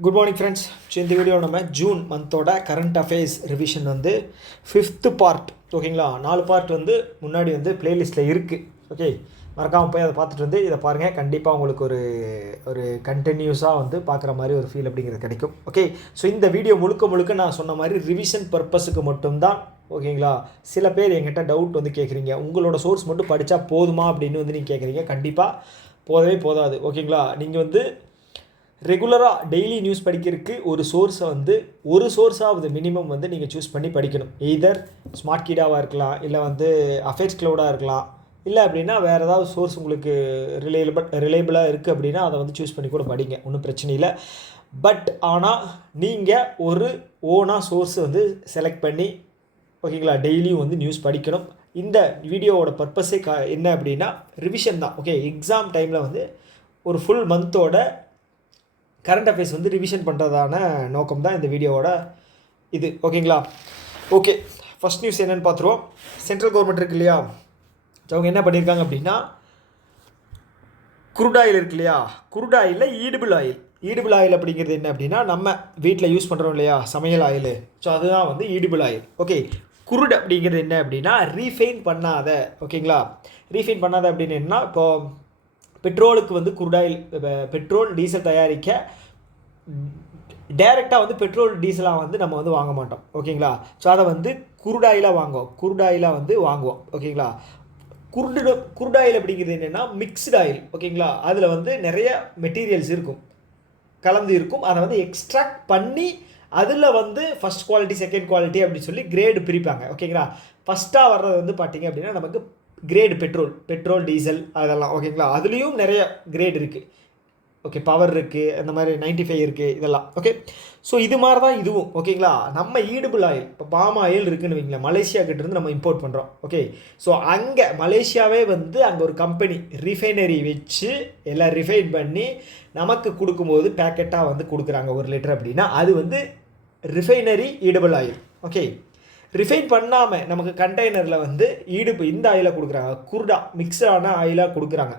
Good morning friends. So இந்த video நம்ம June மந்தோட current affairs revision வந்து 5th பார்ட். ஓகேங்களா, 4 பார்ட் வந்து முன்னாடி வந்து பிளேலிஸ்ட்டில் இருக்குது. ஓகே, மறக்காமல் போய் அதை பார்த்துட்டு வந்து இதை பாருங்கள். கண்டிப்பாக உங்களுக்கு ஒரு கண்டினியூஸாக வந்து பார்க்குற மாதிரி ஒரு ஃபீல் அப்படிங்கிறது கிடைக்கும். ஓகே, ஸோ இந்த வீடியோ முழுக்க நான் சொன்ன மாதிரி ரிவிஷன் பர்பஸுக்கு மட்டும்தான். ஓகேங்களா, சில பேர் என்கிட்ட டவுட் வந்து கேட்குறீங்க, உங்களோட சோர்ஸ் மட்டும் படித்தா போதுமா அப்படின்னு வந்து நீங்கள் கேட்குறீங்க. கண்டிப்பாக போதவே போதாது. ஓகேங்களா, நீங்கள் வந்து ரெகுலராக டெய்லி நியூஸ் படிக்கிறதுக்கு ஒரு சோர்ஸாவது மினிமம் வந்து நீங்கள் சூஸ் பண்ணி படிக்கணும். எய்தர் ஸ்மார்ட் கீடாவாக இருக்கலாம், இல்லை வந்து அஃபேர்ஸ் க்ளவுடாக இருக்கலாம், இல்லை அப்படின்னா வேறு ஏதாவது சோர்ஸ் உங்களுக்கு ரிலேபிளாக இருக்குது அப்படின்னா அதை வந்து சூஸ் பண்ணி கூட படிங்க, ஒன்றும் பிரச்சனை இல்லை. பட் ஆனால் நீங்கள் ஒரு ஓனாக சோர்ஸ் வந்து செலக்ட் பண்ணி ஓகேங்களா டெய்லியும் வந்து நியூஸ் படிக்கணும். இந்த வீடியோவோட பர்பஸே என்ன அப்படின்னா ரிவிஷன் தான். ஓகே, எக்ஸாம் டைமில் வந்து ஒரு ஃபுல் மந்தோட கரண்ட் அஃபேர்ஸ் வந்து ரிவிஷன் பண்ணுறதான நோக்கம் தான் இந்த வீடியோவோட இது. ஓகேங்களா, ஓகே, ஃபஸ்ட் நியூஸ் என்னென்னு பார்த்துருவோம். சென்ட்ரல் கவர்மெண்ட் இருக்கு இல்லையா, அவங்க என்ன பண்ணியிருக்காங்க அப்படின்னா குருட் ஆயில் இருக்கு இல்லையா, குருட் ஆயிலில் ஈடிபிள் ஆயில் அப்படிங்கிறது என்ன அப்படின்னா நம்ம வீட்டில் யூஸ் பண்ணுறோம் இல்லையா சமையல் ஆயில். ஸோ அதுதான் வந்து ஈடிபிள் ஆயில். ஓகே, குருட் அப்படிங்கிறது என்ன அப்படின்னா ரீஃபைன் பண்ணாத. ஓகேங்களா, ரீஃபைன் பண்ணாத அப்படின்னு என்ன, இப்போது பெட்ரோலுக்கு வந்து குருடாயில் பெட்ரோல் டீசல் தயாரிக்க டைரெக்டாக வந்து பெட்ரோல் டீசலாக வந்து நம்ம வந்து வாங்க மாட்டோம். ஓகேங்களா, ஸோ அதை வந்து குருடாயிலாக வாங்குவோம். ஓகேங்களா, குருடாயில் அப்படிங்கிறது என்னென்னா மிக்ஸ்டு ஆயில். ஓகேங்களா, அதில் வந்து நிறைய மெட்டீரியல்ஸ் கலந்து இருக்கும். அதை வந்து எக்ஸ்ட்ராக்ட் பண்ணி அதில் வந்து ஃபஸ்ட் குவாலிட்டி செகண்ட் குவாலிட்டி அப்படின்னு சொல்லி கிரேடு பிரிப்பாங்க. ஓகேங்களா, ஃபஸ்ட்டாக வர்றது வந்து பார்த்திங்க அப்படின்னா நமக்கு கிரேடு பெட்ரோல் டீசல் அதெல்லாம். ஓகேங்களா, அதுலேயும் நிறைய கிரேட் இருக்குது. ஓகே, பவர் இருக்குது, அந்த மாதிரி 95 இருக்குது, இதெல்லாம். ஓகே, ஸோ இது மாதிரி தான் இதுவும். ஓகேங்களா, நம்ம ஈடுபிள் ஆயில் இப்போ பாம் ஆயில் இருக்குதுன்னு வைங்களேன், மலேசியா கிட்டேருந்து நம்ம இம்போர்ட் பண்ணுறோம். ஓகே, ஸோ அங்கே மலேசியாவே வந்து அங்கே ஒரு கம்பெனி ரிஃபைனரி வச்சு எல்லாம் ரிஃபைன் பண்ணி நமக்கு கொடுக்கும்போது பேக்கெட்டாக வந்து கொடுக்குறாங்க 1 லிட்டர் அப்படின்னா அது வந்து ரிஃபைனரி ஈடுபிள் ஆயில். ஓகே, ரிஃபைன் பண்ணாமல் நமக்கு கண்டெய்னரில் வந்து இந்த ஆயிலை கொடுக்குறாங்க, குருடா மிக்சடான ஆயிலாக கொடுக்குறாங்க.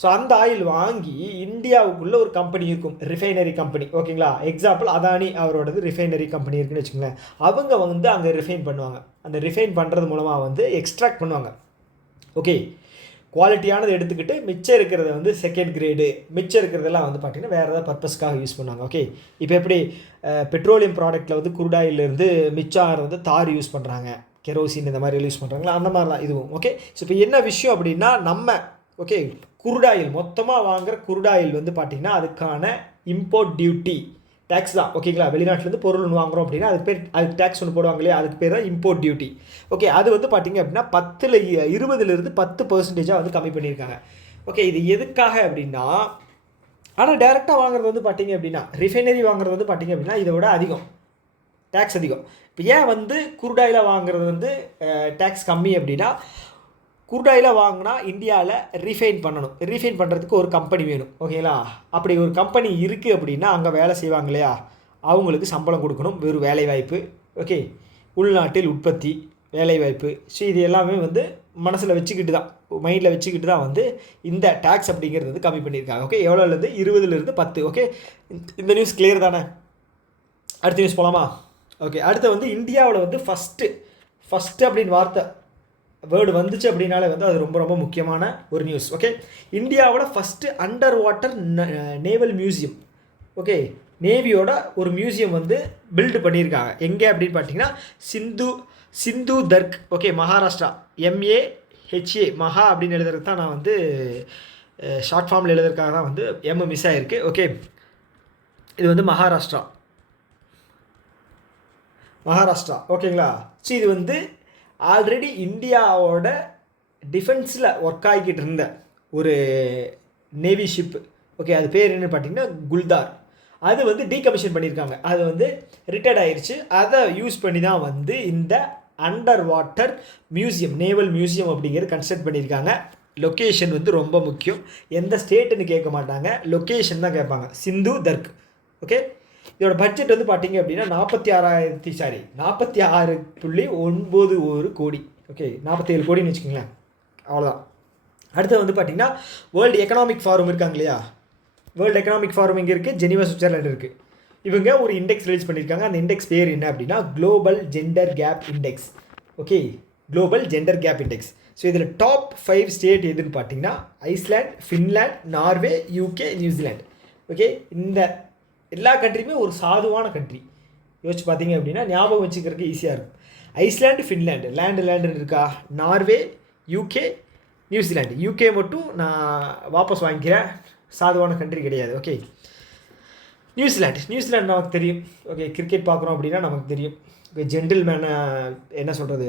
ஸோ அந்த ஆயில் வாங்கி இந்தியாவுக்குள்ளே ஒரு கம்பெனி இருக்கும், ரிஃபைனரி கம்பெனி. ஓகேங்களா, எக்ஸாம்பிள் அதானி அவரோடது ரிஃபைனரி கம்பெனி இருக்குன்னு வச்சுக்கோங்களேன். அவங்க வந்து அங்கே ரிஃபைன் பண்ணுவாங்க. அந்த ரிஃபைன் பண்ணுறது மூலமாக வந்து எக்ஸ்ட்ராக்ட் பண்ணுவாங்க. ஓகே, குவாலிட்டியானது எடுத்துக்கிட்டு மிச்சம் இருக்கிறத வந்து செகண்ட் கிரேடு, மிச்சம் இருக்கிறதெல்லாம் வந்து பார்த்திங்கன்னா வேறு ஏதாவது பர்பஸ்க்காக யூஸ் பண்ணுவாங்க. ஓகே, இப்போ எப்படி பெட்ரோலியம் ப்ராடக்ட்டில் வந்து குருடாயிலேருந்து மிச்சம் வந்து தார் யூஸ் பண்ணுறாங்க, கெரோசின் இந்த மாதிரி யூஸ் பண்ணுறாங்களா, அந்த மாதிரி தான் இதுவும். ஓகே, ஸோ இப்போ என்ன விஷயம் அப்படின்னா நம்ம ஓகே குருடாயில் மொத்தமாக வாங்குகிற குருடாயில் வந்து பார்த்திங்கன்னா அதுக்கான இம்போர்ட் டியூட்டி டேக்ஸ் தான். ஓகேங்களா, வெளிநாட்டிலேருந்து பொருள் ஒன்று வாங்குகிறோம் அப்படின்னா அதுக்கு டேக்ஸ் ஒன்று போடுவாங்க இல்லையா, அதுக்கு பேர் தான் இம்போர்ட் டியூட்டி. ஓகே, அது வந்து பார்த்திங்க அப்படின்னா 20% 10% வந்து கம்மி பண்ணியிருக்காங்க. ஓகே, இது எதுக்காக அப்படின்னா, ஆனால் டேரெக்டாக வாங்குறது வந்து பார்த்திங்க அப்படின்னா ரிஃபைனரி வாங்குறது வந்து பார்த்திங்க அப்படின்னா இதை விட அதிகம் டேக்ஸ் அதிகம். இப்போ ஏன் வந்து குருடாயில் வாங்குறது வந்து டேக்ஸ் கம்மி அப்படின்னா, குருடாயில் வாங்கினா இந்தியாவில் ரீஃபைன் பண்ணுறதுக்கு ஒரு கம்பெனி வேணும். ஓகேங்களா, அப்படி ஒரு கம்பெனி இருக்குது அப்படின்னா அங்கே வேலை செய்வாங்க இல்லையா, அவங்களுக்கு சம்பளம் கொடுக்கணும், வெறும் வேலைவாய்ப்பு. ஓகே, உள்நாட்டில் உற்பத்தி வேலைவாய்ப்பு. ஸோ இது எல்லாமே வந்து மைண்டில் வச்சுக்கிட்டு தான் வந்து இந்த டேக்ஸ் அப்படிங்கிறது வந்து கம்மி பண்ணியிருக்காங்க. ஓகே, எவ்வளோலேருந்து 20% 10. ஓகே, இந்த நியூஸ் கிளியர் தானே? அடுத்த நியூஸ் போகலாமா? ஓகே, அடுத்து வந்து இந்தியாவில் வந்து ஃபஸ்ட்டு அப்படின்னு வேர்டு வந்துச்சு அப்படின்னாலே வந்து அது ரொம்ப ரொம்ப முக்கியமான ஒரு நியூஸ். ஓகே, இந்தியாவோட first under water naval museum. Okay, நேவியோட ஒரு மியூசியம் வந்து பில்டு பண்ணியிருக்காங்க. எங்கே அப்படின்னு பார்த்தீங்கன்னா சிந்து தர்க். ஓகே, மகாராஷ்டிரா. MAHA மகா அப்படின்னு எழுதுறதுக்கு தான் நான் வந்து ஷார்ட் ஃபார்மில் எழுதுறதுக்காக தான் வந்து மிஸ் ஆகிருக்கு. ஓகே, இது வந்து மகாராஷ்டிரா. ஓகேங்களா, ஸோ இது வந்து ஆல்ரெடி இந்தியாவோட டிஃபென்ஸில் ஒர்க் ஆகிக்கிட்டு இருந்த ஒரு நேவி ஷிப்பு. ஓகே, அது பேர் என்னென்னு பார்த்தீங்கன்னா குல்தார். அது வந்து டீகமிஷன் பண்ணியிருக்காங்க, அது வந்து ரிட்டையர்ட் ஆயிடுச்சு. அதை யூஸ் பண்ணி தான் வந்து இந்த under water museum, naval museum அப்படிங்கிறது கன்ஸ்ட்ரக்ட் பண்ணியிருக்காங்க. லொக்கேஷன் வந்து ரொம்ப முக்கியம். எந்த ஸ்டேட்டுன்னு கேட்க மாட்டாங்க, லொக்கேஷன் தான் கேட்பாங்க. சிந்து தர்க். ஓகே, இதோட பட்ஜெட் வந்து பார்த்திங்க அப்படின்னா 46.91 கோடி. ஓகே, 47 கோடின்னு வச்சுக்கோங்களேன், அவ்வளோதான். அடுத்து வந்து பார்த்திங்கன்னா வேர்ல்டு எக்கனாமிக் ஃபாரம் இருக்காங்க இல்லையா, வேர்ல்டு எக்கனாமிக் ஃபாரம் இங்கே இருக்குது, ஜெனீவா சுவிட்சர்லாண்ட் இருக்குது. இவங்க ஒரு இண்டெக்ஸ் ரிலீஸ் பண்ணியிருக்காங்க. அந்த இண்டெக்ஸ் பேர் என்ன அப்படின்னா global gender gap index. Okay, global gender gap index. So இதில் டாப் 5 ஸ்டேட் எதுன்னு பார்த்தீங்கன்னா island, Finland, Norway, UK, New Zealand. Okay, இந்த எல்லா கண்ட்ரியுமே ஒரு சாதுவான கண்ட்ரி. யோசிச்சு பார்த்தீங்க அப்படின்னா ஞாபகம் வச்சுக்கிறதுக்கு ஈஸியாக இருக்கும். ஐஸ்லாண்டு, ஃபின்லாண்டு, லேண்டுன்னு இருக்கா, நார்வே, யூகே, நியூசிலாண்டு. யூகே மட்டும் நான் வாபஸ் வாங்கிக்கிறேன், சாதுவான கண்ட்ரி கிடையாது. ஓகே, நியூசிலாண்டு நமக்கு தெரியும். ஓகே, கிரிக்கெட் பார்க்குறோம் அப்படின்னா நமக்கு தெரியும். ஓகே, ஜென்டில்மேனை என்ன சொல்கிறது,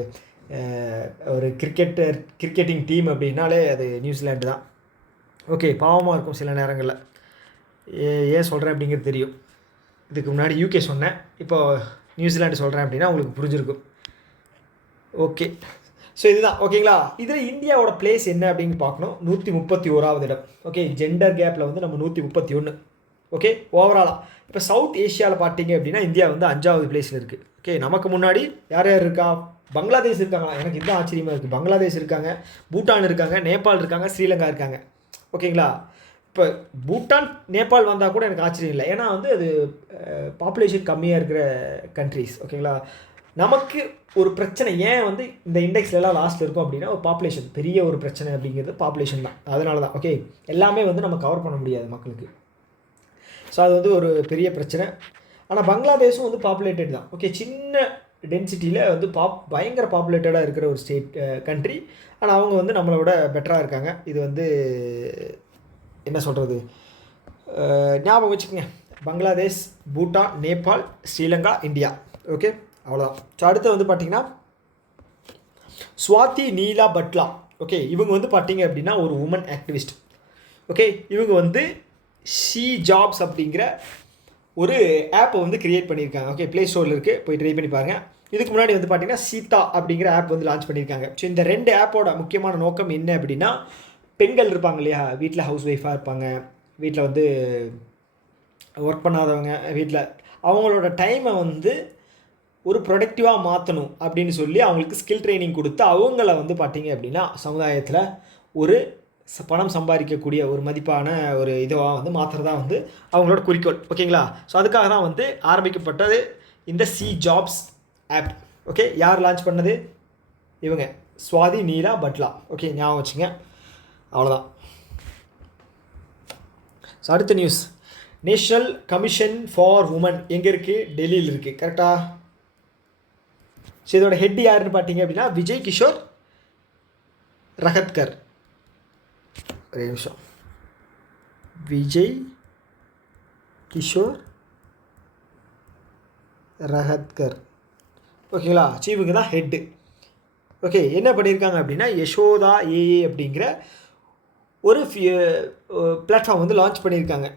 ஒரு கிரிக்கெட்டிங் டீம் அப்படின்னாலே அது நியூசிலாண்டு தான். ஓகே, பாவமாக இருக்கும் சில நேரங்களில். ஏன் சொல்கிறேன் அப்படிங்கிறது தெரியும். இதுக்கு முன்னாடி யூகே சொன்னேன், இப்போ நியூசிலாண்டு சொல்கிறேன் அப்படின்னா உங்களுக்கு புரிஞ்சிருக்கும். ஓகே, ஸோ இதுதான். ஓகேங்களா, இதில் இந்தியாவோட பிளேஸ் என்ன அப்படின்னு பார்க்கணும். 131வது இடம். ஓகே, ஜெண்டர் கேப்பில் வந்து நம்ம 131. ஓகே, ஓவராலாக இப்போ சவுத் ஏஷியாவில் பார்த்தீங்க அப்படின்னா இந்தியா வந்து 5வது பிளேஸில் இருக்குது. ஓகே, நமக்கு முன்னாடி யார் யார் இருக்கா, பங்களாதேஷ் இருக்காங்களா, எனக்கு இதுதான் ஆச்சரியமாக இருக்குது. பங்களாதேஷ் இருக்காங்க, பூட்டான் இருக்காங்க, நேபாள் இருக்காங்க, ஸ்ரீலங்கா இருக்காங்க. ஓகேங்களா, இப்போ பூட்டான் நேபாள் வந்தால் கூட எனக்கு ஆச்சரியம் இல்லை, ஏன்னா வந்து அது பாப்புலேஷன் கம்மியாக இருக்கிற கண்ட்ரிஸ். ஓகேங்களா, நமக்கு ஒரு பிரச்சனை ஏன் வந்து இந்த இண்டெக்ஸ்லாம் லாஸ்ட்டில் இருக்கும் அப்படின்னா ஒரு பாப்புலேஷன், பெரிய ஒரு பிரச்சனை அப்படிங்கிறது பாப்புலேஷன் தான். அதனால தான். ஓகே, எல்லாமே வந்து நம்ம கவர் பண்ண முடியாது மக்களுக்கு. ஸோ அது வந்து ஒரு பெரிய பிரச்சனை. ஆனால் பங்களாதேஷும் வந்து பாப்புலேட்டட் தான். ஓகே, சின்ன டென்சிட்டியில் வந்து பயங்கர பாப்புலேட்டடாக இருக்கிற ஒரு கண்ட்ரி. ஆனால் அவங்க வந்து நம்மளை விட பெட்டராக இருக்காங்க. இது வந்து என்ன சொல்கிறது, ஞாபகம் வச்சுக்கோங்க. பங்களாதேஷ், பூட்டான், நேபாள், ஸ்ரீலங்கா, இந்தியா. ஓகே, அவ்வளோதான். ஸோ அடுத்து வந்து பார்த்திங்கன்னா ஸ்வாதி நீலா பட்லா. ஓகே, இவங்க வந்து பார்த்திங்க அப்படின்னா ஒரு உமன் ஆக்டிவிஸ்ட். ஓகே, இவங்க வந்து ஷீ ஜாப்ஸ் அப்படிங்கிற ஒரு ஆப்பை வந்து க்ரியேட் பண்ணியிருக்காங்க. ஓகே, ப்ளே ஸ்டோரில் இருக்குது, போய் ட்ரை பண்ணி பாருங்கள். இதுக்கு முன்னாடி வந்து பார்த்திங்கன்னா சீதா அப்படிங்கிற ஆப் வந்து லான்ச் பண்ணியிருக்காங்க. ஸோ இந்த 2 ஆப்போட முக்கியமான நோக்கம் என்ன அப்படின்னா, பெண்கள் இருப்பாங்க இல்லையா, வீட்டில் ஹவுஸ் ஒய்ஃபாக இருப்பாங்க, வீட்டில் வந்து ஒர்க் பண்ணாதவங்க, வீட்டில் அவங்களோட டைமை வந்து ஒரு ப்ரொடக்டிவாக மாற்றணும் அப்படின்னு சொல்லி அவங்களுக்கு ஸ்கில் ட்ரைனிங் கொடுத்து அவங்கள வந்து பார்த்திங்க அப்படின்னா சமுதாயத்தில் ஒரு பணம் சம்பாதிக்கக்கூடிய ஒரு மதிப்பான ஒரு இதுவாக வந்து மாற்றுறதா வந்து அவங்களோட குறிக்கோள். ஓகேங்களா, ஸோ அதுக்காக தான் வந்து ஆரம்பிக்கப்பட்டது இந்த ஷீ ஜாப்ஸ் ஆப். ஓகே, யார் லான்ச் பண்ணது, இவங்க ஸ்வாதி நீலா பட்லா. ஓகே, ஞாபகம் வச்சுங்க. அவ்வளோதான். ஸோ அடுத்த news, national commission for women எங்கே இருக்குது, டெல்லியில் இருக்குது. கரெக்டாக. ஸோ இதோட ஹெட் யாருன்னு பார்த்தீங்க அப்படின்னா விஜய் கிஷோர் ரஹத்கர். ஒரே நிமிஷம், விஜய் கிஷோர் ரஹத்கர். ஓகேங்களா, இவங்க தான் ஹெட்டு. ஓகே, என்ன பண்ணியிருக்காங்க அப்படின்னா யசோதா ஏஏ அப்படிங்கிற ஒரு பிளாட்ஃபார்ம் வந்து லான்ச் பண்ணியிருக்காங்க.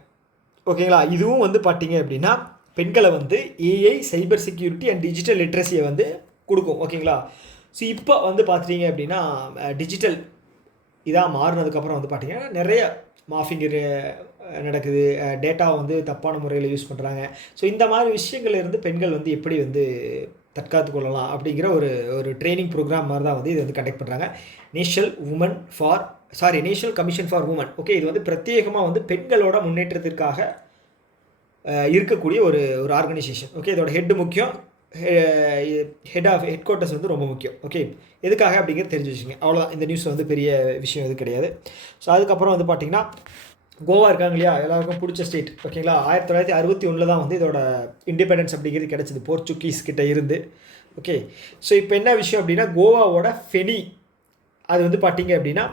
ஓகேங்களா, இதுவும் வந்து பார்த்தீங்க அப்படின்னா பெண்களை வந்து AI, cyber security and digital லிட்ரஸியை வந்து கொடுக்கும். ஓகேங்களா, ஸோ இப்போ வந்து பார்த்துட்டிங்க அப்படின்னா டிஜிட்டல் இதாக மாறினதுக்கப்புறம் வந்து பார்த்திங்கன்னா நிறைய மாஃபிங் நடக்குது, டேட்டாவை வந்து தப்பான முறையில் யூஸ் பண்ணுறாங்க. ஸோ இந்த மாதிரி விஷயங்கள்லேருந்து பெண்கள் வந்து எப்படி வந்து தற்காத்து கொள்ளலாம் அப்படிங்கிற ஒரு ட்ரைனிங் ப்ரோக்ராம் மாதிரி தான் வந்து இது வந்து கண்டக்ட் பண்ணுறாங்க. National commission for women. Okay, இது வந்து பிரத்யேகமாக வந்து பெண்களோட முன்னேற்றத்திற்காக இருக்கக்கூடிய ஒரு ஆர்கனைசேஷன். ஓகே, இதோட ஹெட் முக்கியம், ஹெட் குவார்ட்டர்ஸ் வந்து ரொம்ப முக்கியம். ஓகே, எதுக்காக அப்படிங்கிறது தெரிஞ்சு வச்சுங்க. அவ்வளோதான். இந்த நியூஸ் வந்து பெரிய விஷயம் எதுவும் கிடையாது. ஸோ அதுக்கப்புறம் வந்து பார்த்திங்கன்னா கோவா இருக்காங்க இல்லையா, எல்லாருக்கும் பிடிச்ச ஸ்டேட். ஓகேங்களா, 1961 தான் வந்து இதோட இண்டிபெண்டன்ஸ் அப்படிங்கிறது கிடச்சிது போர்ச்சுகீஸ் கிட்ட இருந்து. ஓகே, ஸோ இப்போ என்ன விஷயம் அப்படின்னா கோவாவோட ஃபெனி அது வந்து பார்த்திங்க அப்படின்னா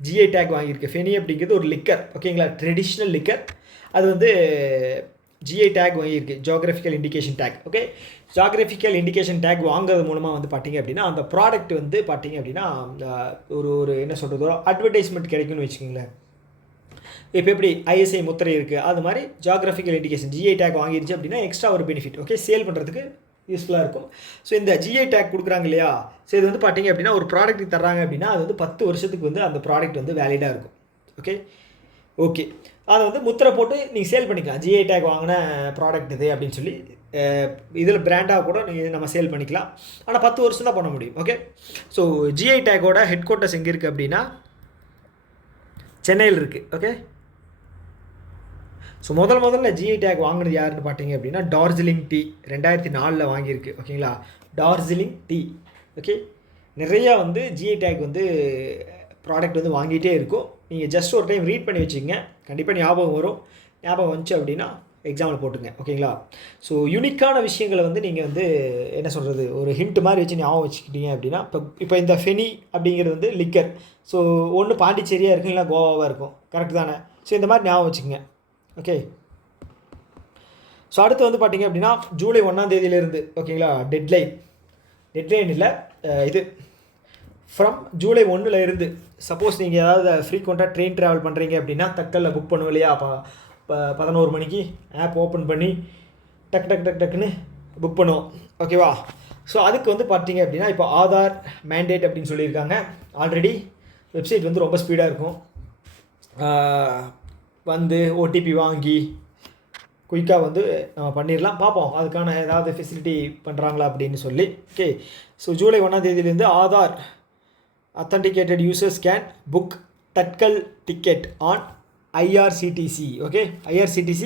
ஜிஐ டேக் வாங்கியிருக்கு. ஃபெனி அப்படிங்கிறது ஒரு லிக்கர். ஓகேங்களா, ட்ரெடிஷ்னல் லிக்கர். அது வந்து ஜிஐ டேக் வாங்கியிருக்கு, geographical indication take. Okay, geographical indication take வாங்குறது மூலமாக வந்து பார்த்திங்க அப்படின்னா அந்த ப்ராடக்ட் வந்து பார்த்திங்க அப்படின்னா ஒரு என்ன சொல்கிறது, ஒரு அட்வர்டைஸ்மெண்ட் கிடைக்கும்னு வச்சுக்கோங்களேன். இப்போ எப்படி ஐஎஸ்ஐ முத்திரை இருக்குது, அது மாதிரி ஜியோகிராஃபிக்கல் இண்டிகேஷன் ஜிஐ டேக் வாங்கிருச்சு அப்படின்னா எக்ஸ்ட்ரா ஒரு பெனிஃபிட். ஓகே, சேல் பண்ணுறதுக்கு யூஸ்ஃபுல்லாக இருக்கும். ஸோ இந்த ஜிஐ டேக் கொடுக்குறாங்க இல்லையா, ஸோ இது வந்து பார்த்திங்க அப்படின்னா ஒரு ப்ராடக்ட் தர்றாங்க அப்படின்னா அது வந்து 10 வருஷத்துக்கு வந்து அந்த ப்ராடக்ட் வந்து வேலிடாக இருக்கும். ஓகே, அதை வந்து முத்திரை போட்டு நீங்கள் சேல் பண்ணிக்கலாம். ஜிஐ டேக் வாங்கின ப்ராடக்ட் இது அப்படின்னு சொல்லி இதில் பிராண்டாக கூட நம்ம சேல் பண்ணிக்கலாம். ஆனால் 10 வருஷம் தான் பண்ண முடியும். ஓகே, ஸோ ஜிஐ டேக்கோட ஹெட் குவார்ட்டர்ஸ் எங்கே இருக்குது அப்படின்னா சென்னையில் இருக்குது. ஓகே, ஸோ முதல்ல ஜிஐ டேக் வாங்கினது யாருன்னு பார்த்தீங்க அப்படின்னா டார்ஜிலிங் டீ 2004 வாங்கியிருக்கு. ஓகேங்களா, டார்ஜிலிங் டீ. ஓகே, நிறையா வந்து ஜிஐ டேக் வந்து ப்ராடக்ட் வந்து வாங்கிட்டே இருக்கும். நீங்கள் ஜஸ்ட் ஒரு டைம் ரீட் பண்ணி வச்சுக்கோங்க, கண்டிப்பாக ஞாபகம் வரும். ஞாபகம் வந்துச்சு அப்படின்னா எக்ஸாம்பிள் போட்டுங்க. ஓகேங்களா, ஸோ யூனிக்கான விஷயங்களை வந்து நீங்கள் வந்து என்ன சொல்கிறது, ஒரு ஹிண்ட் மாதிரி வச்சு ஞாபகம் வச்சுக்கிட்டீங்க அப்படின்னா, இப்போ இந்த ஃபெனி அப்படிங்கிறது வந்து லிக்கர். ஸோ ஒன்று பாண்டிச்சேரியாக இருக்கும், இல்லை கோவாவாக இருக்கும். கரெக்ட் தானே? ஸோ இந்த மாதிரி ஞாபகம் வச்சுக்கோங்க. ஓகே, ஸோ அடுத்து வந்து பார்த்திங்க அப்படின்னா ஜூலை 1 ஓகேங்களா, டெட்லைன் இல்லை, இது ஃப்ரம் ஜூலை 1 சப்போஸ் நீங்கள் ஏதாவது ஃப்ரீக்வெண்ட்டாக ட்ரெயின் ட்ராவல் பண்ணுறீங்க அப்படின்னா தக்கலில் புக் பண்ணுவோம் இல்லையா? அப்போ 11 மணிக்கு ஆப் ஓப்பன் பண்ணி டக்குன்னு புக் பண்ணுவோம். ஓகேவா, ஸோ அதுக்கு வந்து பார்த்தீங்க அப்படின்னா இப்போ ஆதார் மேண்டேட் அப்படின்னு சொல்லியிருக்காங்க. ஆல்ரெடி வெப்சைட் வந்து ரொம்ப ஸ்பீடாக இருக்கும். வந்து ஓடிபி வாங்கி குயிக்காக வந்து நம்ம பண்ணிடலாம். பார்ப்போம் அதுக்கான ஏதாவது ஃபெசிலிட்டி பண்ணுறாங்களா அப்படின்னு சொல்லி. Okay, so July 1 Aadhaar authenticated users can book Tatkal ticket on IRCTC. Okay, IRCTC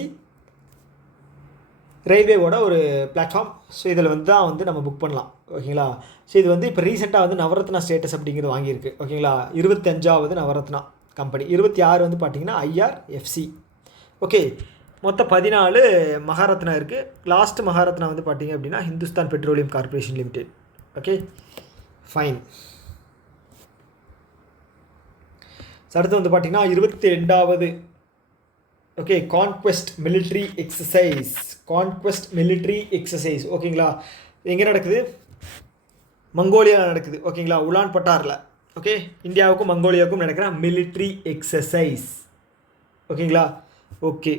ரயில்வேவோட ஒரு பிளாட்ஃபார்ம். ஸோ இதில் வந்து தான் வந்து நம்ம புக் பண்ணலாம். ஓகேங்களா, ஸோ இது வந்து இப்போ ரீசெண்டாக வந்து நவரத்னா ஸ்டேட்டஸ் அப்படிங்கிறது வாங்கியிருக்கு. ஓகேங்களா, 25வது நவரத்னா கம்பெனி. 26 வந்து பார்த்திங்கன்னா IRFC. ஓகே, மொத்தம் 14 மகாரத்னா இருக்குது. லாஸ்ட் மகாரத்னா வந்து பார்த்திங்க அப்படின்னா Hindustan petroleum corporation limited. Okay, fine. அடுத்து வந்து பார்த்திங்கன்னா 22வது ஓகே கான்குவெஸ்ட் மிலிட்ரி எக்ஸசைஸ். ஓகேங்களா, எங்கே நடக்குது? மங்கோலியாவில் நடக்குது. ஓகேங்களா, உலான் பட்டாரில். ஓகே, இந்தியாவுக்கும் மங்கோலியாவுக்கும் நடக்கிற மிலிட்ரி எக்ஸசைஸ். ஓகேங்களா, ஓகே,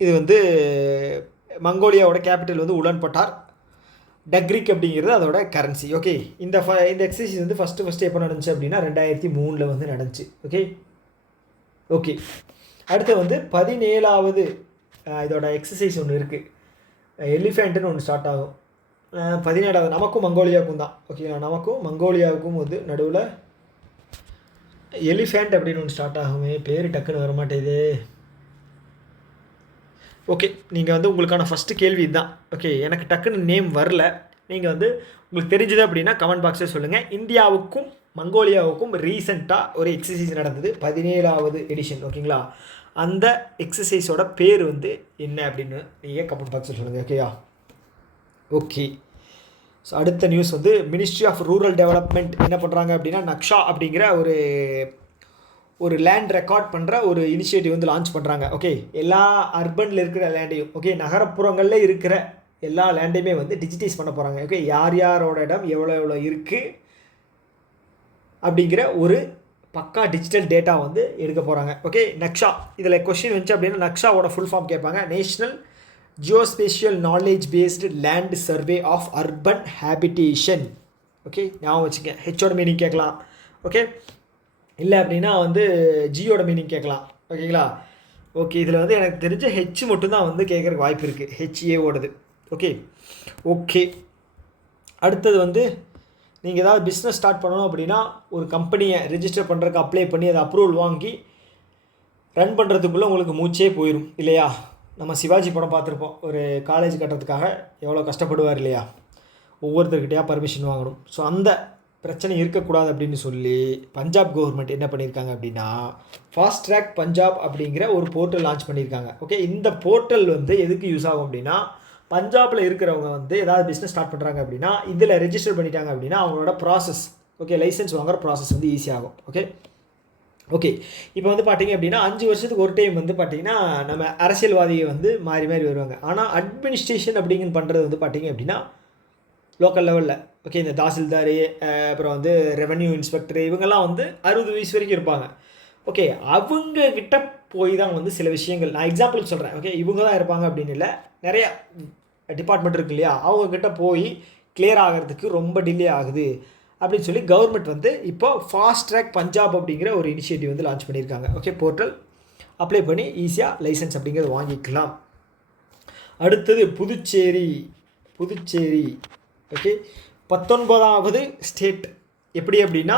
இது வந்து மங்கோலியாவோட கேபிட்டல் வந்து உலான் பட்டார். டக்ரிக் அப்படிங்கிறது அதோட கரன்சி. ஓகே, இந்த எக்ஸசைஸ் வந்து ஃபஸ்ட்டு எப்போ நடந்துச்சு அப்படின்னா 2003 வந்து நடந்துச்சு. ஓகே, அடுத்து வந்து 17வது இதோட எக்ஸசைஸ் ஒன்று இருக்குது. எலிஃபெண்ட்டுன்னு ஒன்று ஸ்டார்ட் ஆகும். 17வது நமக்கும் மங்கோலியாவுக்கும் தான். ஓகேங்களா, நமக்கும் மங்கோலியாவுக்கும் வந்து நடுவில் எலிஃபெண்ட் அப்படின்னு ஒன்று ஸ்டார்ட் ஆகுமே, பேர் டக்குன்னு வரமாட்டேது. ஓகே, நீங்கள் வந்து உங்களுக்கான ஃபஸ்ட்டு கேள்வி இதுதான். ஓகே, எனக்கு டக்குன்னு நேம் வரல. நீங்கள் வந்து உங்களுக்கு தெரிஞ்சது அப்படின்னா கமெண்ட் பாக்ஸில் சொல்லுங்கள். இந்தியாவுக்கும் மங்கோலியாவுக்கும் ரீசெண்டாக ஒரு எக்ஸசைஸ் நடந்தது, 17வது எடிஷன். ஓகேங்களா, அந்த எக்ஸசைஸோட பேர் வந்து என்ன அப்படின்னு நீங்கள் கமெண்ட் பாக்ஸில் சொல்லுங்கள். ஓகேயா, ஓகே. ஸோ அடுத்த நியூஸ் வந்து மினிஸ்ட்ரி ஆஃப் ரூரல் டெவலப்மெண்ட் என்ன பண்ணுறாங்க அப்படின்னா நக்ஷா அப்படிங்கிற ஒரு லேண்ட் ரெக்கார்ட் பண்ணுற ஒரு இனிஷியேட்டிவ் வந்து லான்ச் பண்ணுறாங்க. ஓகே, எல்லா அர்பனில் இருக்கிற லேண்டையும், ஓகே, நகரப்புறங்களில் இருக்கிற எல்லா லேண்டையுமே வந்து டிஜிட்டைஸ் பண்ண போகிறாங்க. ஓகே, யாரோட இடம் எவ்வளோ இருக்குது அப்படிங்கிற ஒரு பக்கா டிஜிட்டல் டேட்டா வந்து எடுக்க போகிறாங்க. ஓகே, நக்ஷா. இதில் கொஸ்டின் வந்துச்சு அப்படின்னா நக்ஷாவோட ஃபுல் ஃபார்ம் கேட்பாங்க. National geospatial knowledge based land survey of urban habitation. Okay, ஞாபகம் வச்சுக்க. ஹெச்சோட மீனிங் கேட்கலாம். ஓகே, இல்லை அப்படின்னா வந்து ஜியோட மீனிங் கேட்கலாம். ஓகேங்களா, ஓகே, இதில் வந்து எனக்கு தெரிஞ்ச ஹெச் மட்டும்தான் வந்து கேட்குறக்கு வாய்ப்பு இருக்குது, ஹெச்ஏவோடது. ஓகே, அடுத்தது வந்து நீங்கள் ஏதாவது பிஸ்னஸ் ஸ்டார்ட் பண்ணணும் அப்படின்னா ஒரு கம்பெனியை ரெஜிஸ்டர் பண்ணுறதுக்கு அப்ளை பண்ணி அதை அப்ரூவல் வாங்கி ரன் பண்ணுறதுக்குள்ளே உங்களுக்கு மூச்சே போயிடும் இல்லையா? நம்ம சிவாஜி படம் பார்த்துருப்போம். ஒரு காலேஜ் கட்டுறதுக்காக எவ்வளோ கஷ்டப்படுவார் இல்லையா? ஒவ்வொருத்தர்கிட்டையாக பர்மிஷன் வாங்கணும். ஸோ அந்த பிரச்சனை இருக்கக்கூடாது அப்படின்னு சொல்லி பஞ்சாப் கவர்மெண்ட் என்ன பண்ணியிருக்காங்க அப்படின்னா ஃபாஸ்ட் ட்ராக் பஞ்சாப் அப்படிங்கிற ஒரு போர்ட்டல் லான்ச் பண்ணியிருக்காங்க. ஓகே, இந்த போர்ட்டல் வந்து எதுக்கு யூஸ் ஆகும் அப்படின்னா பஞ்சாபில் இருக்கிறவங்க வந்து ஏதாவது பிஸ்னஸ் ஸ்டார்ட் பண்ணுறாங்க அப்படின்னா இதில் ரெஜிஸ்டர் பண்ணிட்டாங்க அப்படின்னா அவங்களோட ப்ராசஸ், ஓகே, லைசன்ஸ் வாங்குற ப்ராசஸ் வந்து ஈஸியாகும். ஓகே, இப்போ வந்து பார்த்திங்க அப்படின்னா 5 வருஷத்துக்கு ஒரு டைம் வந்து பார்த்திங்கன்னா நம்ம அரசியல்வாதியை வந்து மாறி வருவாங்க. ஆனால் அட்மினிஸ்ட்ரேஷன் அப்படிங்கிறது பண்ணுறது வந்து பார்த்திங்க அப்படின்னா லோக்கல் லெவலில், ஓகே, இந்த தாசில்தார், அப்புறம் வந்து ரெவன்யூ இன்ஸ்பெக்டர், இவங்கெல்லாம் வந்து 60 வயசு வரைக்கும் இருப்பாங்க. ஓகே, அவங்கக்கிட்ட போய் தான் வந்து சில விஷயங்கள், நான் எக்ஸாம்பிள் சொல்கிறேன். ஓகே, இவங்க தான் இருப்பாங்க அப்படின்னு இல்லை, நிறையா டிபார்ட்மெண்ட் இருக்கு இல்லையா, அவங்கக்கிட்ட போய் கிளியர் ஆகிறதுக்கு ரொம்ப டிலே ஆகுது அப்படின்னு சொல்லி கவர்மெண்ட் வந்து இப்போ ஃபாஸ்ட் ட்ராக் பஞ்சாப் அப்படிங்கிற ஒரு இனிஷியேட்டிவ் வந்து லான்ச் பண்ணியிருக்காங்க. ஓகே, போர்ட்டல் அப்ளை பண்ணி ஈஸியாக லைசன்ஸ் அப்படிங்கிறது வாங்கிக்கலாம். அடுத்தது புதுச்சேரி. Okay, 19வது state. எப்படி அப்படின்னா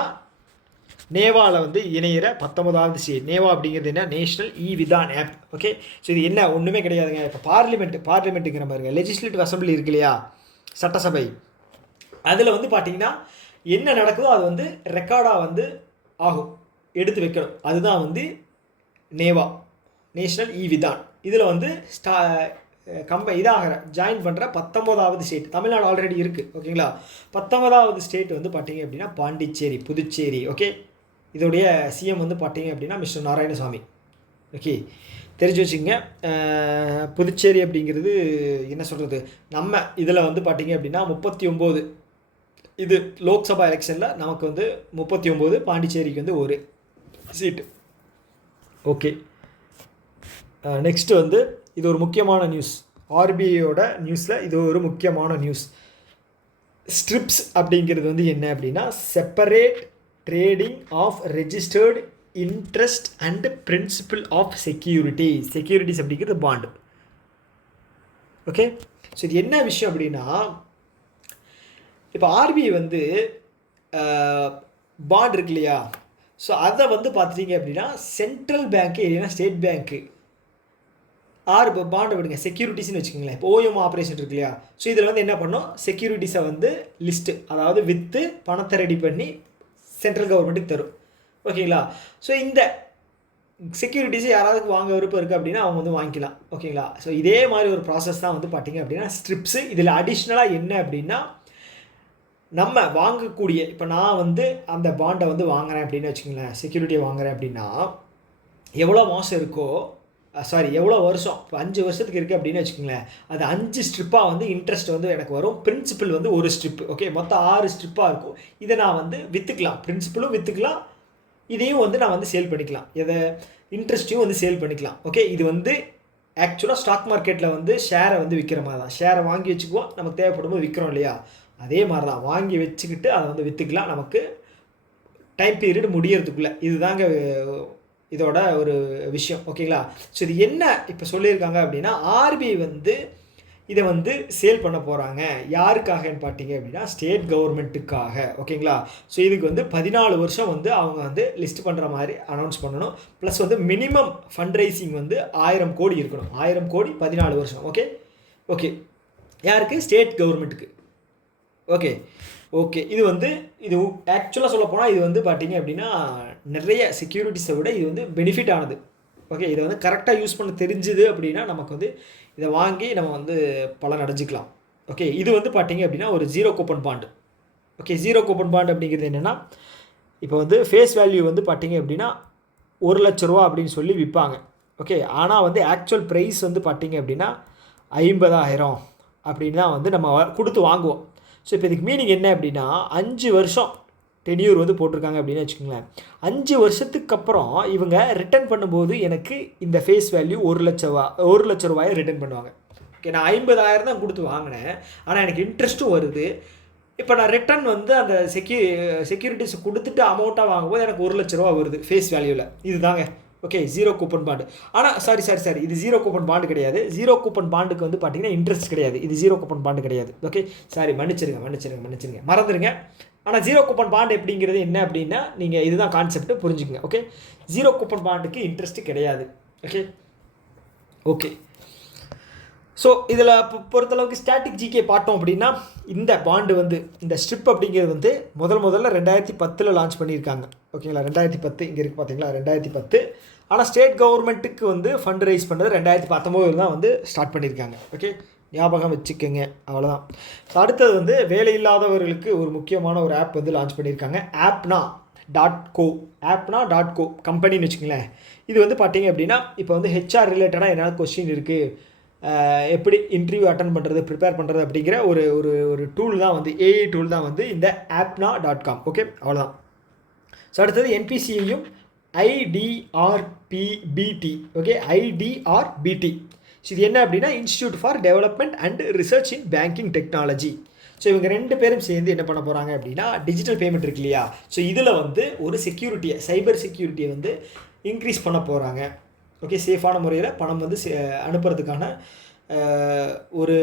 நேவாவில் வந்து இணையிற 19வது ஸ்டேட். நேவா அப்படிங்கிறது என்ன, national e Vidhan app. Okay, so இது என்ன ஒன்றுமே கிடையாதுங்க. இப்போ பார்லிமெண்ட்டுங்கிற பாருங்க, லெஜிஸ்லேட்டிவ் அசம்பிளி இருக்கு இல்லையா, சட்டசபை, அதில் வந்து பார்த்தீங்கன்னா என்ன நடக்குதோ அது வந்து ரெக்கார்டாக வந்து ஆகும், எடுத்து வைக்கணும். அதுதான் வந்து நேவா, நேஷனல் இ விதான். இதில் வந்து ஜாயின் பண்ணுற 19வது ஸ்டேட் தமிழ்நாடு ஆல்ரெடி இருக்குது. ஓகேங்களா, 19வது ஸ்டேட் வந்து பார்த்தீங்க அப்படின்னா பாண்டிச்சேரி, புதுச்சேரி. ஓகே, இதோடைய சிஎம் வந்து பார்த்தீங்க அப்படின்னா மிஸ்டர் நாராயணசாமி. ஓகே, தெரிஞ்சு வச்சுக்கோங்க. புதுச்சேரி அப்படிங்கிறது என்ன சொல்கிறது, நம்ம இதில் வந்து பார்த்தீங்க அப்படின்னா 39, இது லோக்சபா எலெக்ஷனில் நமக்கு வந்து 39, பாண்டிச்சேரிக்கு வந்து ஒரு சீட்டு. ஓகே, நெக்ஸ்ட்டு வந்து இது ஒரு முக்கியமான நியூஸ், ஆர்பிஐயோட நியூஸில் இது ஒரு முக்கியமான நியூஸ். ஸ்ட்ரிப்ஸ் அப்படிங்கிறது வந்து என்ன அப்படின்னா separate trading of registered interest and principal of securities அப்படிங்கிறது பாண்டு. ஓகே, ஸோ இது என்ன விஷயம் அப்படின்னா, இப்போ ஆர்பிஐ வந்து பாண்ட் இருக்கு இல்லையா, ஸோ அதை வந்து பார்த்துட்டிங்க அப்படின்னா சென்ட்ரல் பேங்க்கு இல்லைன்னா ஸ்டேட் பேங்க்கு இப்போ பாண்டை விடுங்க, செக்யூரிட்டிஸ்னு வச்சுக்கோங்களேன். இப்போ ஓஎம் ஆப்ரேஷன் இருக்கு இல்லையா, ஸோ இதில் வந்து என்ன பண்ணோம், செக்யூரிட்டிஸை வந்து லிஸ்ட்டு, அதாவது விற்று பணத்தை ரெடி பண்ணி சென்ட்ரல் கவர்மெண்ட்டுக்கு தரும். ஓகேங்களா, ஸோ இந்த செக்யூரிட்டிஸை யாராவது வாங்க விருப்பம் இருக்குது அப்படின்னா அவங்க வந்து வாங்கிக்கலாம். ஓகேங்களா, ஸோ இதே மாதிரி ஒரு ப்ராசஸ் தான் வந்து பார்த்திங்க அப்படின்னா ஸ்ட்ரிப்ஸு. இதில் அடிஷ்னலாக என்ன அப்படின்னா, நம்ம வாங்கக்கூடிய, இப்போ நான் வந்து அந்த பாண்டை வந்து வாங்குறேன் அப்படின்னு வச்சுக்கோங்களேன், செக்யூரிட்டியை வாங்குறேன் அப்படின்னா எவ்வளோ மாதம் இருக்கோ, எவ்வளோ வருஷம், இப்போ 5 வருஷத்துக்கு இருக்குது அப்படின்னு வச்சுக்கோங்களேன், அது 5 ஸ்ட்ரிப்பாக வந்து இன்ட்ரெஸ்ட் வந்து எனக்கு வரும். பிரின்சிபல் வந்து ஒரு ஸ்ட்ரிப். ஓகே, மொத்தம் 6 ஸ்ட்ரிப்பாக இருக்கும். இதை நான் வந்து விற்றுக்கலாம், பிரின்சிபலும் விற்றுக்கலாம், இதையும் வந்து நான் வந்து சேல் பண்ணிக்கலாம், இதை இன்ட்ரெஸ்ட்டையும் வந்து சேல் பண்ணிக்கலாம். ஓகே, இது வந்து ஆக்சுவலாக ஸ்டாக் மார்க்கெட்டில் வந்து ஷேரை வந்து விற்கிற மாதிரி தான். ஷேரை வாங்கி வச்சுக்குவோம், நமக்கு தேவைப்படும்போது விற்கிறோம் இல்லையா, அதே மாதிரி தான் வாங்கி வச்சுக்கிட்டு அதை வந்து விற்றுக்கலாம் நமக்கு டைம் பீரியட் முடியறதுக்குள்ளே. இதுதாங்க இதோட ஒரு விஷயம். ஓகேங்களா, ஸோ இது என்ன இப்போ சொல்லியிருக்காங்க அப்படின்னா, ஆர்பிஐ வந்து இதை வந்து சேல் பண்ண போகிறாங்க. யாருக்காகன்னு பார்த்தீங்க அப்படின்னா ஸ்டேட் கவர்மெண்ட்டுக்காக. ஓகேங்களா, ஸோ இதுக்கு வந்து 14 வருஷம் வந்து அவங்க வந்து லிஸ்ட் பண்ணுற மாதிரி அனௌன்ஸ் பண்ணணும். ப்ளஸ் வந்து மினிமம் ஃபண்ட் ரைசிங் வந்து 1000 கோடி இருக்கணும். 1000 கோடி 14 வருஷம். ஓகே ஓகே, யாருக்கு, ஸ்டேட் கவர்மெண்ட்டுக்கு. ஓகே, இது வந்து இது ஆக்சுவலாக சொல்ல போனால் இது வந்து பார்த்தீங்க அப்படின்னா நிறைய செக்யூரிட்டிஸை விட இது வந்து பெனிஃபிட் ஆனது. ஓகே, இதை வந்து கரெக்டாக யூஸ் பண்ண தெரிஞ்சுது அப்படின்னா நமக்கு வந்து இதை வாங்கி நம்ம வந்து பலன் அடைஞ்சிக்கலாம். ஓகே, இது வந்து பார்த்தீங்க அப்படின்னா ஒரு 0 coupon bond. Okay, 0 coupon bond அப்படிங்கிறது என்னென்னா, இப்போ வந்து ஃபேஸ் வேல்யூ வந்து பார்த்தீங்க அப்படின்னா 1 லட்ச ரூபா அப்படின்னு சொல்லி விற்பாங்க. ஓகே, ஆனால் வந்து ஆக்சுவல் ப்ரைஸ் வந்து பார்த்தீங்க அப்படின்னா 50,000 அப்படின்னு தான் வந்து நம்ம கொடுத்து வாங்குவோம். ஸோ இப்போ இதுக்கு மீனிங் என்ன அப்படின்னா 5 வருஷம் டென்யூர் வந்து போட்டிருக்காங்க அப்படின்னு வச்சுக்கோங்களேன். 5 வருஷத்துக்கு அப்புறம் இவங்க ரிட்டர்ன் பண்ணும்போது எனக்கு இந்த ஃபேஸ் வேல்யூ 1 லட்ச ரூபாயை ரிட்டர்ன் பண்ணுவாங்க. ஓகே, நான் 50,000 தான் கொடுத்து வாங்கினேன், ஆனால் எனக்கு இன்ட்ரெஸ்ட்டும் வருது. இப்போ நான் ரிட்டர்ன் வந்து அந்த செக்யூரிட்டிஸ் கொடுத்துட்டு அமௌண்ட்டாக வாங்கும்போது எனக்கு 1 லட்ச ரூபா வருது ஃபேஸ் வேல்யூவில். இதுதாங்க. Okay, 0 coupon bond. ஆனால் சாரி இது 0 கூப்பன் பாண்டு கிடையாது. 0 கூப்பன் பாண்டுக்கு வந்து பார்த்தீங்கன்னா இன்ட்ரெஸ்ட் கிடையாது. இது 0 கூப்பன் பாண்டு கிடையாது. ஓகே, சாரி, மன்னிச்சிருங்க, மறந்துடுங்க. ஆனால் 0 கூப்பன் பாண்டு எப்படிங்கிறது என்ன அப்படின்னா, நீங்கள் இதுதான் கான்செப்ட், புரிஞ்சுக்கங்க. ஓகே, 0 கூப்பன் பாண்டுக்கு இன்ட்ரெஸ்ட் கிடையாது. ஓகே, ஸோ இதில் பொறுத்தளவுக்கு ஸ்டாட்டிக் ஜிகே பார்த்தோம் அப்படின்னா, இந்த பாண்டு வந்து இந்த ஸ்ட்ரிப் அப்படிங்கிறது வந்து முதல்ல 2010 லான்ச் பண்ணியிருக்காங்க. ஓகேங்களா, 2010 இங்கே இருக்குது பார்த்தீங்களா, 2010. ஆனால் ஸ்டேட் கவர்மெண்ட்டுக்கு வந்து ஃபண்ட் ரைஸ் பண்ணுறது 2019 தான் வந்து ஸ்டார்ட் பண்ணியிருக்காங்க. ஓகே, ஞாபகம் வச்சுக்கோங்க, அவ்வளோதான். ஸோ அடுத்தது வந்து வேலை இல்லாதவர்களுக்கு ஒரு முக்கியமான ஒரு ஆப் வந்து லான்ச் பண்ணியிருக்காங்க. AppNow.co கம்பெனின்னு வச்சுக்கோங்களேன். இது வந்து பார்த்தீங்க அப்படின்னா இப்போ வந்து ஹெச்ஆர் ரிலேட்டடாக என்ன கொஸ்டின் இருக்குது, எப்படி இன்டர்வியூ அட்டன் பண்ணுறது, ப்ரிப்பேர் பண்ணுறது அப்படிங்கிற ஒரு ஒரு ஒரு டூல் தான் வந்து ஏஐ டூல் தான் வந்து இந்த AppNow.com. ஓகே, அவ்வளோதான். ஸோ அடுத்தது என்பிசிஐயும் ஐடிஆர்பிபிடி. ஓகே, ஐடிஆர்பிடி. ஸோ இது என்ன அப்படின்னா institute for development and research in banking technology. So இவங்க 2 பேரும் சேர்ந்து என்ன பண்ண போகிறாங்க அப்படின்னா டிஜிட்டல் பேமெண்ட் இருக்கு இல்லையா, ஸோ இதில் வந்து ஒரு செக்யூரிட்டியை, சைபர் செக்யூரிட்டியை வந்து இன்க்ரீஸ் பண்ண போகிறாங்க. ஓகே, சேஃபான முறையில் பணம் வந்து அனுப்புறதுக்கான ஒரு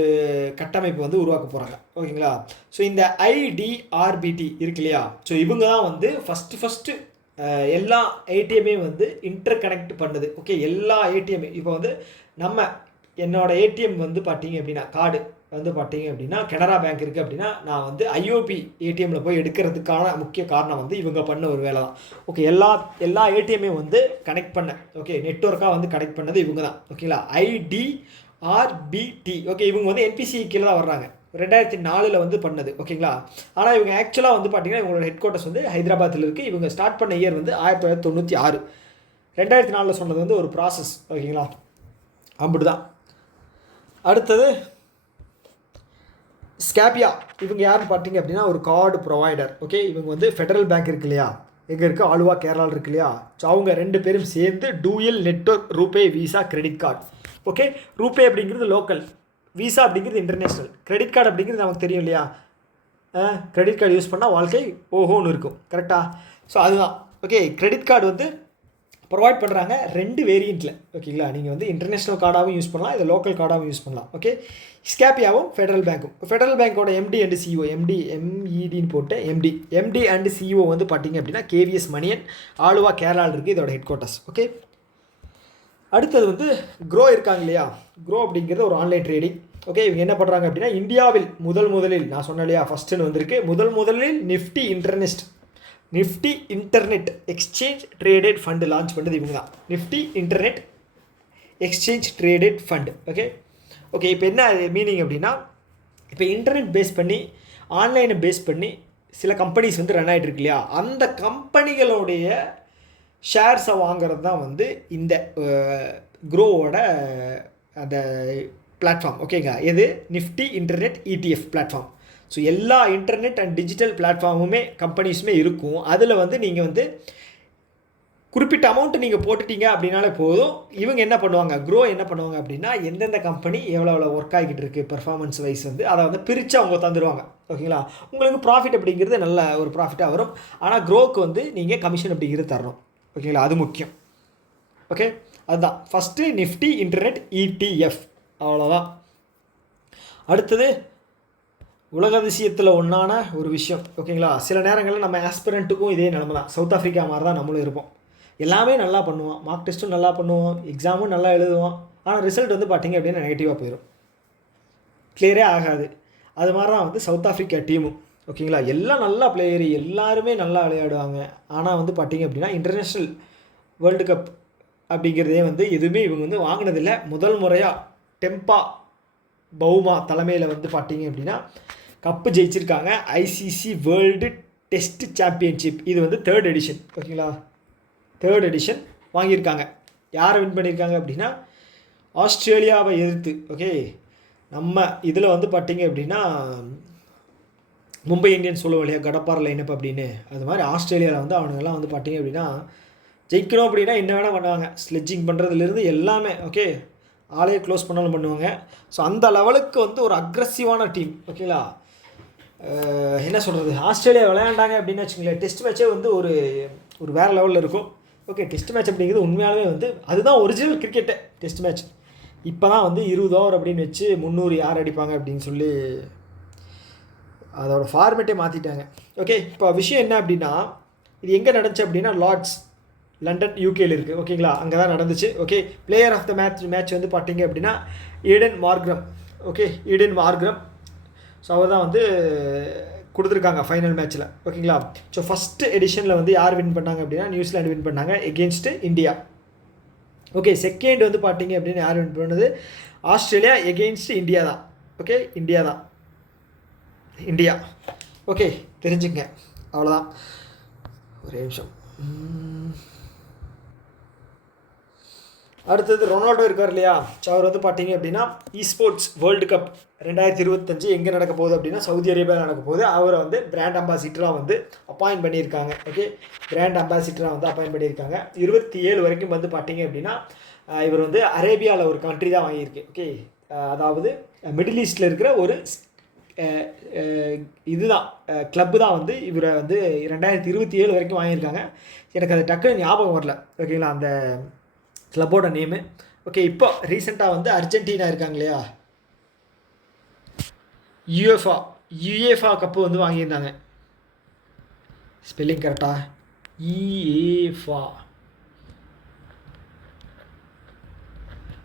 கட்டமைப்பு வந்து உருவாக்க போகிறாங்க. ஓகேங்களா, ஸோ இந்த ஐடிஆர்பிடி இருக்கு இல்லையா, ஸோ இவங்க தான் வந்து ஃபஸ்ட்டு எல்லா ஏடிஎம்மே வந்து இன்டர் கனெக்ட் பண்ணுது. ஓகே, எல்லா ஏடிஎம் இப்போ வந்து நம்ம என்னோடய ஏடிஎம் வந்து பார்த்தீங்க அப்படின்னா கார்டு வந்து பார்த்தீங்க அப்படின்னா கனரா பேங்க் இருக்குது அப்படின்னா நான் வந்து ஐஓபி ஏடிஎம்மில் போய் எடுக்கிறதுக்கான முக்கிய காரணம் வந்து இவங்க பண்ண ஒரு வேலை தான். ஓகே, எல்லா ஏடிஎம்மே வந்து கனெக்ட் பண்ண ஓகே நெட்ஒர்க்காக வந்து கனெக்ட் பண்ணது இவங்க தான். ஓகேங்களா, ஐடிஆர்பிடி. ஓகே, இவங்க வந்து என்பிசி கீழே தான் வர்றாங்க. 2004 வந்து பண்ணது. ஓகேங்களா, ஆனால் இவங்க ஆக்சுவலாக வந்து பார்த்தீங்கன்னா இவங்களோட ஹெட் குவார்ட்டர்ஸ் வந்து ஹைதராபாத்தில் இருக்குது. இவங்க ஸ்டார்ட் பண்ண இயர் வந்து 1996. 2004 சொன்னது வந்து ஒரு ப்ராசஸ். ஓகேங்களா, அப்படி தான். அடுத்தது ஸ்கேபியா. இவங்க யாருன்னு பார்த்தீங்க அப்படின்னா ஒரு கார்டு ப்ரொவைடர். ஓகே, இவங்க வந்து ஃபெடரல் பேங்க் இருக்கு இல்லையா, எங்கே இருக்குது, ஆலுவா கேரளாவில் இருக்கு இல்லையா. ஸோ அவங்க 2 பேரும் சேர்ந்து dual network RuPay visa credit card. Okay, RuPay அப்படிங்கிறது லோக்கல், விசா அப்படிங்கிறது இன்டர்நேஷ்னல், கிரெடிட் கார்டு அப்படிங்கிறது நமக்கு தெரியும் இல்லையா. கிரெடிட் கார்டு யூஸ் பண்ணால் வாழ்க்கை ஓஹோன்னு இருக்கும். கரெக்டாக? ஸோ அதுதான். ஓகே, கிரெடிட் கார்டு வந்து ப்ரொவைட் பண்ணுறாங்க 2 வேரியண்ட்டில். ஓகேங்களா, நீங்கள் வந்து இன்டர்நேஷ்னல் கார்டாகவும் யூஸ் பண்ணலாம், இதை லோக்கல் கார்டாகவும் யூஸ் பண்ணலாம். ஓகே, ஸ்கேபியாவும் ஃபெடரல் பேங்க்கும். ஃபெடரல் பேங்க்கோட எம்டி அண்ட் சிஇஓ, எம்இடின்னு போட்டு எம்டி அண்ட் சிஇஓ வந்து பார்த்தீங்க அப்படின்னா கேவிஎஸ் மணியன், ஆலுவா கேரளாவில் இருக்குது இதோட ஹெட் குவார்ட்டர்ஸ். ஓகே, அடுத்தது வந்து க்ரோ இருக்காங்க இல்லையா. க்ரோ அப்படிங்கிறது ஒரு ஆன்லைன் ட்ரேடிங். ஓகே, இவங்க என்ன பண்ணுறாங்க அப்படின்னா இந்தியாவில் முதலில் நான் சொன்னேன் இல்லையா ஃபஸ்ட்டுன்னு வந்திருக்கு, முதலில் Nifty internet exchange traded fund launch பண்ணது இவங்க தான். Nifty internet exchange traded fund. Okay, இப்போ என்ன மீனிங் அப்படின்னா இப்போ இன்டர்நெட் பேஸ் பண்ணி ஆன்லைனை பேஸ் பண்ணி சில கம்பெனிஸ் வந்து ரன் ஆகிட்டு இருக்கு இல்லையா, அந்த கம்பெனிகளுடைய ஷேர்ஸை வாங்குறது தான் வந்து இந்த க்ரோவோட அந்த பிளாட்ஃபார்ம். ஓகேங்க, எது Nifty internet ETF platform. So எல்லா இன்டர்நெட் அண்ட் டிஜிட்டல் பிளாட்ஃபார்முமே கம்பெனிஸுமே இருக்கும். அதில் வந்து நீங்கள் வந்து குறிப்பிட்ட அமௌண்ட்டு நீங்கள் போட்டுட்டீங்க அப்படின்னாலே போதும். இவங்க என்ன பண்ணுவாங்க, க்ரோ என்ன பண்ணுவாங்க அப்படின்னா எந்தெந்த கம்பெனி எவ்வளோ ஒர்க் ஆகிக்கிட்டு இருக்குது பெர்ஃபார்மன்ஸ் வைஸ் வந்து அதை வந்து பிரித்து அவங்க தந்துடுவாங்க. ஓகேங்களா, உங்களுக்கு ப்ராஃபிட் அப்படிங்கிறது நல்ல ஒரு ப்ராஃபிட்டாக வரும். ஆனால் க்ரோக்கு வந்து நீங்கள் கமிஷன் அப்படிங்கிறது தரணும். ஓகேங்களா, அது முக்கியம். ஓகே, அதுதான் ஃபஸ்ட்டு நிஃப்டி இன்டர்நெட் இடிஎஃப், அவ்வளோதான். அடுத்தது உலக அதிசயத்தில் ஒன்றான ஒரு விஷயம். ஓகேங்களா, சில நேரங்களில் நம்ம ஆஸ்பிரண்ட்டுக்கும் இதே நிலமை தான். சவுத் ஆஃப்ரிக்கா மாதிரி தான் நம்மளும் இருப்போம். எல்லாமே நல்லா பண்ணுவோம், மார்க் டெஸ்ட்டும் நல்லா பண்ணுவோம், எக்ஸாமும் நல்லா எழுதுவோம். ஆனால் ரிசல்ட் வந்து பார்த்திங்க அப்படின்னா நெகட்டிவாக போயிடும், கிளியரே ஆகாது. அது மாதிரி தான் வந்து சவுத் ஆஃப்ரிக்கா டீமும். ஓகேங்களா, எல்லாம் நல்லா பிளேயரு, எல்லாருமே நல்லா விளையாடுவாங்க. ஆனால் வந்து பார்த்திங்க அப்படின்னா இன்டர்நேஷ்னல் வேர்ல்டு கப் அப்படிங்கிறதே வந்து எதுவுமே இவங்க வந்து வாங்கினதில்லை. முதல் முறையாக டெம்பா பவுமா தலைமையில் வந்து பார்த்திங்க அப்படின்னா கப்பு ஜெயிச்சிருக்காங்க. ஐசிசி வேர்ல்டு டெஸ்ட் சாம்பியன்ஷிப், இது வந்து 3rd எடிஷன். ஓகேங்களா, 3rd எடிஷன் வாங்கியிருக்காங்க. யாரை வின் பண்ணியிருக்காங்க அப்படின்னா ஆஸ்திரேலியாவை எதிர்த்து. ஓகே, நம்ம இதில் வந்து பார்த்திங்க அப்படின்னா மும்பை இந்தியன்ஸ் சொல்லுவோம் இல்லையா கடப்பார் லைனப் அப்படின்னு, அது மாதிரி ஆஸ்திரேலியாவில் வந்து அவனுங்கெல்லாம் வந்து பார்த்திங்க அப்படின்னா ஜெயிக்கணும் அப்படின்னா என்ன வேணால் பண்ணுவாங்க, ஸ்லெட்ஜிங் பண்ணுறதுலேருந்து எல்லாமே. ஓகே, ஆளையே க்ளோஸ் பண்ணாலும் பண்ணுவாங்க. ஸோ அந்த லெவலுக்கு வந்து ஒரு அக்ரெசிவான டீம். ஓகேங்களா, என்ன சொல்கிறது, ஆஸ்திரேலியா விளையாண்டாங்க அப்படின்னு வச்சுக்கோங்களேன், டெஸ்ட் மேட்சே வந்து ஒரு வேறு லெவலில் இருக்கும். ஓகே, டெஸ்ட் மேட்ச் அப்படிங்கிறது உண்மையாலுமே வந்து அதுதான் ஒரிஜினல் கிரிக்கெட்டு. டெஸ்ட் மேட்ச் இப்போ தான் வந்து 20 ஓவர் அப்படின்னு வச்சு 300 யார் அடிப்பாங்க அப்படின்னு சொல்லி அதோட ஃபார்மேட்டே மாற்றிட்டாங்க. ஓகே, இப்போ விஷயம் என்ன அப்படின்னா இது எங்கே நடந்துச்சு அப்படின்னா லார்ட்ஸ் லண்டன் யூகேயில் இருக்குது. ஓகேங்களா, அங்கே தான் நடந்துச்சு. Okay, player of the match வந்து பார்த்தீங்க அப்படின்னா Aiden Markram. Okay, Aiden Markram. So அவர் தான் வந்து கொடுத்துருக்காங்க ஃபைனல் மேட்ச்சில். ஓகேங்களா, ஸோ ஃபஸ்ட்டு எடிஷனில் வந்து யார் வின் பண்ணாங்க அப்படின்னா நியூசிலாண்டு வின் பண்ணாங்க எகெயின்ஸ்ட்டு இந்தியா. ஓகே, செகண்ட் வந்து பார்த்தீங்க அப்படின்னா யார் வின் பண்ணது, ஆஸ்திரேலியா எகெயின்ஸ்ட் இந்தியா தான். Okay, India. ஓகே, தெரிஞ்சுங்க, அவ்வளோதான். ஒரே நிமிஷம். அடுத்தது ரொனால்டோ இருக்கார் இல்லையா, ஸோ அவர் வந்து பார்த்தீங்க அப்படின்னா இஸ்போர்ட்ஸ் வேர்ல்டு கப் 2025 எங்கே நடக்க போகுது அப்படின்னா சவுதி அரேபியாவில் நடக்க போகுது. அவரை வந்து பிராண்ட் அம்பாசிடராக வந்து அப்பாயின்ட் பண்ணியிருக்காங்க. ஓகே, பிராண்ட் அம்பாசிடராக வந்து அப்பாயின்ட் பண்ணியிருக்காங்க. 27 வரைக்கும் வந்து பார்த்தீங்க அப்படின்னா இவர் வந்து அரேபியாவில் ஒரு கண்ட்ரி தான் வாங்கியிருக்கு. ஓகே, அதாவது மிடில் ஈஸ்டில் இருக்கிற ஒரு இதுதான் கிளப்பு தான் வந்து இவரை வந்து 2027 வரைக்கும் வாங்கியிருக்காங்க. எனக்கு அது டக்குன்னு ஞாபகம் வரல. ஓகேங்களா, அந்த கிளப்போட நேமு. ஓகே, இப்போ ரீசெண்டாக வந்து அர்ஜென்டினா இருக்காங்க இல்லையா, யுஎஃபா கப்பு வந்து வாங்கியிருந்தாங்க. ஸ்பெல்லிங் கரெக்டாக இஏஃபா.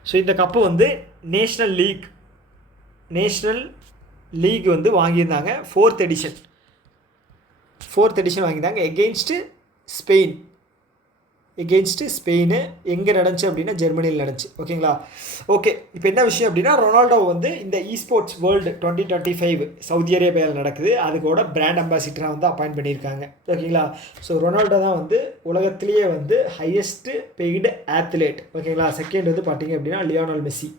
ஸோ இந்த கப்பு வந்து நேஷ்னல் லீக் வந்து வாங்கியிருந்தாங்க. ஃபோர்த் எடிஷன் வாங்கியிருந்தாங்க எகெயின்ஸ்ட்டு ஸ்பெயின். எங்கே நடந்துச்சு அப்படின்னா ஜெர்மனியில் நடந்துச்சு. ஓகேங்களா. ஓகே, இப்போ என்ன விஷயம் அப்படின்னா ரொனால்டோ வந்து இந்த eSports வேர்ல்டு 2025 சவுதி அரேபியாவில் நடக்குது. அதுக்கூட பிராண்ட் அம்பாசிடராக வந்து அப்பாயிண்ட் பண்ணியிருக்காங்க. ஓகேங்களா. ஸோ ரொனால்டோ தான் வந்து உலகத்திலேயே வந்து ஹையஸ்ட்டு பெய்டு ஆத்லேட். ஓகேங்களா. செகண்ட் வந்து பார்த்தீங்க அப்படின்னா லியோனல் மெஸ்ஸி.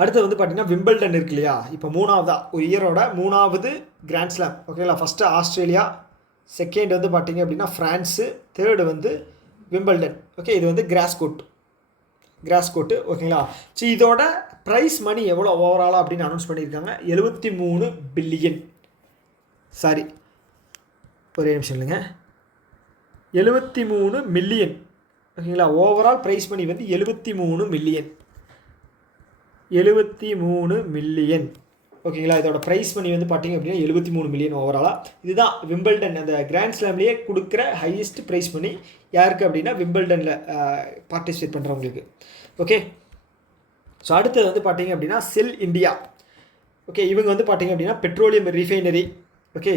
அடுத்து வந்து பார்த்தீங்கன்னா விம்பிள்டன் இருக்கு இல்லையா, இப்போ ஒரு இயரோட 3வது கிராண்ட் ஸ்லாம். ஓகேங்களா. ஃபஸ்ட்டு ஆஸ்திரேலியா, செகண்ட் வந்து பார்த்தீங்க அப்படின்னா ஃப்ரான்ஸு, தேர்டு வந்து விம்பிள்டன். ஓகே, இது வந்து கிராஸ் கோட்டு. ஓகேங்களா. ஸோ இதோட ப்ரைஸ் மணி எவ்வளோ ஓவராலாக அப்படின்னு அனௌன்ஸ் பண்ணியிருக்காங்க. 73 பில்லியன். சாரி, ஒரே நிமிஷம் இல்லைங்க, 73 மில்லியன். ஓகேங்களா. ஓவரால் ப்ரைஸ் மணி வந்து 73 மில்லியன். ஓகேங்களா. இதோட ப்ரைஸ் மணி வந்து பார்த்தீங்க அப்படின்னா 73 மில்லியன் ஓவராலாக. இதுதான் விம்பிள்டன் அந்த கிராண்ட் ஸ்லாம்லேயே கொடுக்குற ஹையஸ்ட் ப்ரைஸ் மணி. யாருக்கு அப்படின்னா விம்பிள்டனில் பார்ட்டிசிபேட் பண்ணுறவங்களுக்கு. ஓகே. ஸோ அடுத்தது வந்து பார்த்தீங்க அப்படின்னா செல் இண்டியா. ஓகே, இவங்க வந்து பார்த்தீங்க அப்படின்னா பெட்ரோலியம் ரிஃபைனரி. ஓகே,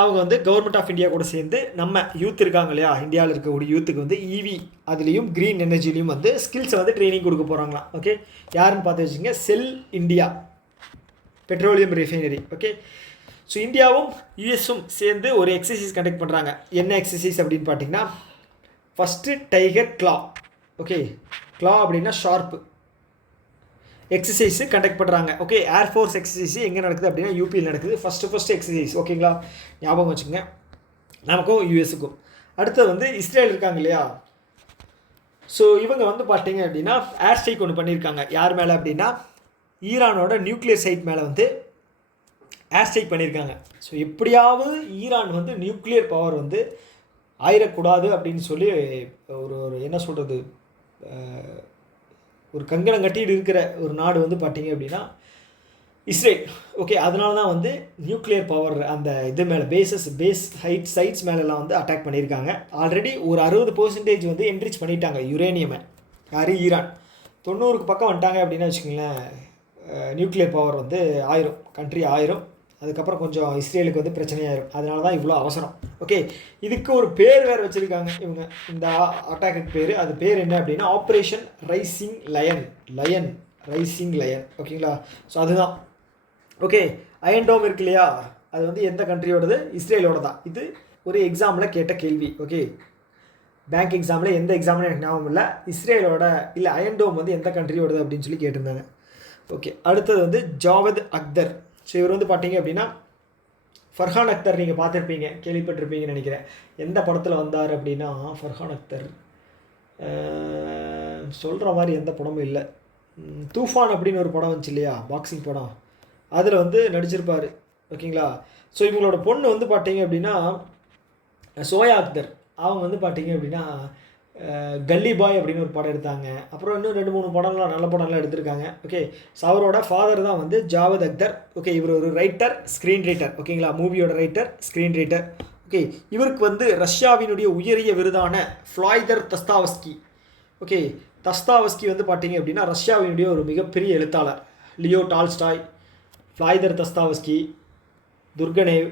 அவங்க வந்து கவர்மெண்ட் ஆஃப் இந்தியா கூட சேர்ந்து நம்ம யூத் இருக்காங்க இல்லையா, இந்தியாவில் இருக்கக்கூடிய யூத்துக்கு வந்து இவி அதுலேயும் க்ரீன் எனர்ஜிலையும் வந்து ஸ்கில்ஸை வந்து ட்ரைனிங் கொடுக்க போகிறாங்களாம். ஓகே, யாருன்னு பார்த்து வச்சுங்க, Shell India petroleum refinery. Okay, so இந்தியாவும் யூஎஸும் சேர்ந்து ஒரு எக்ஸசைஸ் கண்டக்ட் பண்ணுறாங்க. என்ன எக்ஸசைஸ் அப்படின்னு பார்த்தீங்கன்னா ஃபஸ்ட்டு டைகர் கிளா. ஓகே, கிளா அப்படின்னா ஷார்ப்பு எக்ஸசைஸு கண்டக்ட் பண்ணுறாங்க. ஓகே, ஏர்ஃபோர்ஸ் எக்ஸசைஸ் எங்கே நடக்குது அப்படின்னா யூபியில் நடக்குது. First exercise. ஓகேங்களா, ஞாபகம் வச்சுக்கோங்க, நமக்கும் யூஎஸுக்கும். அடுத்தது வந்து இஸ்ரேல் இருக்காங்க இல்லையா, ஸோ இவங்க வந்து பார்த்தீங்க அப்படின்னா ஏர் ஸ்ட்ரைக் ஒன்று பண்ணியிருக்காங்க. யார் மேலே அப்படின்னா ஈரானோட நியூக்ளியர் சைட் மேலே வந்து ஏர் ஸ்ட்ரைக் பண்ணியிருக்காங்க. ஸோ எப்படியாவது ஈரான் வந்து நியூக்ளியர் பவர் வந்து ஆயிடக்கூடாது அப்படின்னு சொல்லி ஒரு என்ன சொல்கிறது, ஒரு கங்கணம் கட்டிட்டு இருக்கிற ஒரு நாடு வந்து பார்த்தீங்க அப்படின்னா இஸ்ரேல். ஓகே, அதனால தான் வந்து நியூக்ளியர் பவர் அந்த இது மேலே பேஸ் சைட்ஸ் மேலெலாம் வந்து அட்டாக் பண்ணியிருக்காங்க. ஆல்ரெடி ஒரு 60% வந்து என்ரிச் பண்ணிட்டாங்க யுரேனியமை. யார்? ஈரான். 90க்கு பக்கம் வந்துட்டாங்க அப்படின்னு வச்சுக்கோங்களேன். நியூக்ளியர் பவர் வந்து கண்ட்ரி ஆயிரும். அதுக்கப்புறம் கொஞ்சம் இஸ்ரேலுக்கு வந்து பிரச்சனையாயிரும். அதனால தான் இவ்வளோ அவசரம். ஓகே, இதுக்கு ஒரு பேர் வேறு வச்சுருக்காங்க இவங்க, இந்த அட்டாக்கு பேர். அது பேர் என்ன அப்படின்னா ஆப்ரேஷன் ரைசிங் லயன். ஓகேங்களா. ஸோ அதுதான். ஓகே, அயன் டோம் இருக்கு இல்லையா, அது வந்து எந்த கண்ட்ரியோடது? இஸ்ரேலோட தான். இது ஒரு எக்ஸாமில் கேட்ட கேள்வி. ஓகே, பேங்க் எக்ஸாமில் எந்த எக்ஸாம்னு எனக்கு ஞாபகம் இல்லை. இஸ்ரேலோட இல்லை அயன் டோம் வந்து எந்த கண்ட்ரியோடது அப்படின்னு சொல்லி கேட்டிருந்தாங்க. ஓகே, அடுத்தது வந்து ஜாவத் அக்தர். ஸோ இவர் வந்து பார்த்தீங்க அப்படின்னா ஃபர்ஹான் அக்தர் நீங்கள் பார்த்துருப்பீங்க, கேள்விப்பட்டிருப்பீங்கன்னு நினைக்கிறேன். எந்த படத்தில் வந்தார் அப்படின்னா ஃபர்ஹான் அக்தர் சொல்கிற மாதிரி எந்த படமும் இல்லை. தூஃபான் அப்படின்னு ஒரு படம் வந்துச்சு இல்லையா, பாக்ஸிங் படம், அதில் வந்து நடிச்சிருப்பார். ஓகேங்களா. ஸோ இவங்களோட பொண்ணு வந்து பார்த்தீங்க அப்படின்னா சோயா அக்தர். அவங்க வந்து பார்த்தீங்க அப்படின்னா கல்லி பாய் அப்படின்னு ஒரு படம் எடுத்தாங்க. அப்புறம் இன்னும் 2-3 படம்லாம் நல்ல படம்லாம் எடுத்திருக்காங்க. ஓகே, ஸோ அவரோட ஃபாதர் தான் வந்து ஜாவத் அக்தர். ஓகே, இவர் ஒரு ஸ்க்ரீன் ரைட்டர். ஓகேங்களா, மூவியோட ஸ்க்ரீன் ரைட்டர். ஓகே, இவருக்கு வந்து ரஷ்யாவினுடைய உயரிய விருதான ஃப்ளாய்தர் தஸ்தாவஸ்கி. ஓகே, தஸ்தாவஸ்கி வந்து பார்த்தீங்க அப்படின்னா ரஷ்யாவினுடைய ஒரு மிகப்பெரிய எழுத்தாளர். Leo Tolstoy, Fyodor Dostoevsky, Turgenev.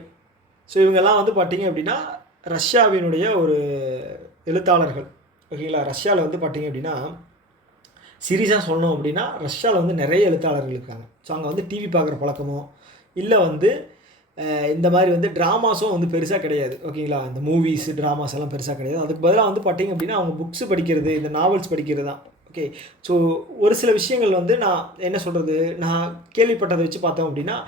So இவங்கெல்லாம் வந்து பார்த்தீங்க அப்படின்னா ரஷ்யாவினுடைய ஒரு எழுத்தாளர்கள். ஓகேங்களா. ரஷ்யாவில் வந்து பார்த்தீங்க அப்படின்னா சீரியஸாக சொல்லணும் அப்படின்னா ரஷ்யாவில் வந்து நிறைய எழுத்தாளர்கள் இருக்காங்க. ஸோ அங்கே வந்து டிவி பார்க்குற பழக்கமோ இல்லை வந்து இந்த மாதிரி வந்து ட்ராமாஸும் வந்து பெருசாக கிடையாது. ஓகேங்களா, இந்த மூவிஸ் ட்ராமாஸ் எல்லாம் பெருசாக கிடையாது. அதுக்கு பதிலாக வந்து பார்த்தீங்க அப்படின்னா அவங்க புக்ஸ் படிக்கிறது, இந்த நாவல்ஸ் படிக்கிறது தான். ஓகே, ஸோ ஒரு சில விஷயங்கள் வந்து நான் என்ன சொல்கிறது, நான் கேள்விப்பட்டதை வச்சு பார்த்தோம் அப்படின்னா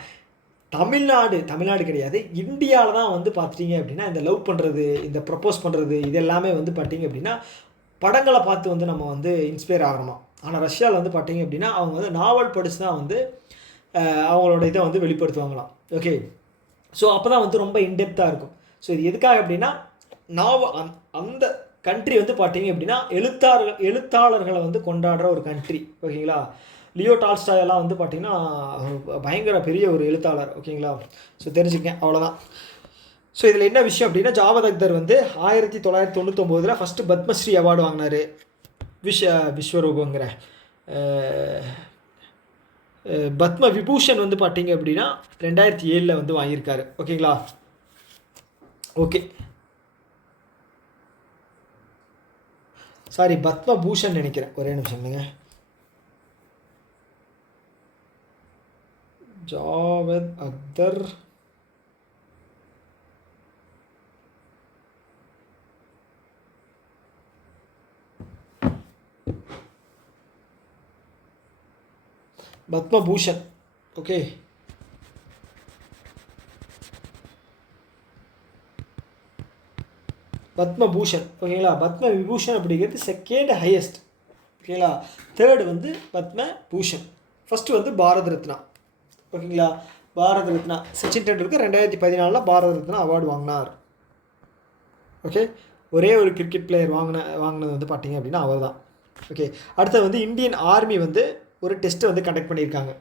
தமிழ்நாடு கிடையாது, இந்தியாவில் தான் வந்து பார்த்துட்டிங்க அப்படின்னா இந்த லவ் பண்ணுறது, இந்த ப்ரப்போஸ் பண்ணுறது, இது எல்லாமே வந்து பார்த்தீங்க அப்படின்னா படங்களை பார்த்து வந்து நம்ம வந்து இன்ஸ்பயர் ஆகணுமா. ஆனால் ரஷ்யாவில் வந்து பார்த்தீங்க அப்படின்னா அவங்க வந்து நாவல் படித்து தான் வந்து அவங்களோட இதை வந்து வெளிப்படுத்துவாங்களாம். ஓகே, ஸோ அப்போ தான் வந்து ரொம்ப இன்டெப்த்தாக இருக்கும். ஸோ இது எதுக்காக அப்படின்னா அந்த கண்ட்ரி வந்து பார்த்தீங்க அப்படின்னா எழுத்தாளர்களை வந்து கொண்டாடுற ஒரு கண்ட்ரி. ஓகேங்களா. லியோ டால்ஸ்டாய் எல்லாம் வந்து பார்த்திங்கன்னா பயங்கர பெரிய ஒரு எழுத்தாளர். ஓகேங்களா. ஸோ தெரிஞ்சுக்கேன், அவ்வளோதான். ஸோ இதில் என்ன விஷயம் அப்படின்னா ஜாவத் அக்தர் வந்து 1999 ஃபஸ்ட்டு பத்மஸ்ரீ அவார்டு வாங்கினார். விஸ்வரூபங்கிற பத்ம விபூஷன் வந்து பார்த்தீங்க அப்படின்னா 2007 வந்து வாங்கியிருக்காரு. ஓகேங்களா? ஓகே, சாரி பத்ம பூஷன் நினைக்கிறேன், ஒரே நிமிஷம் இல்லைங்க. ஜாவத் அக்தர் பத்மபூஷன். ஓகே, பத்மபூஷன். ஓகேங்களா? பத்ம விபூஷன் அப்படிங்கிறது செகண்ட் ஹையஸ்ட். ஓகேங்களா? தேர்டு வந்து பத்மபூஷன், ஃபஸ்ட்டு வந்து பாரத ரத்னா. ஓகேங்களா? பாரத ரத்னா சச்சின் டெண்டுல்கர் 2014 பாரத ரத்னா அவார்டு வாங்கினார். ஓகே, ஒரே ஒரு கிரிக்கெட் பிளேயர் வாங்கினது வந்து பார்த்தீங்க அப்படின்னா அவர் தான். ஓகே, அடுத்தது வந்து இந்தியன் ஆர்மி வந்து ஒரு டெஸ்ட்டை வந்து கண்டக்ட் பண்ணியிருக்காங்க.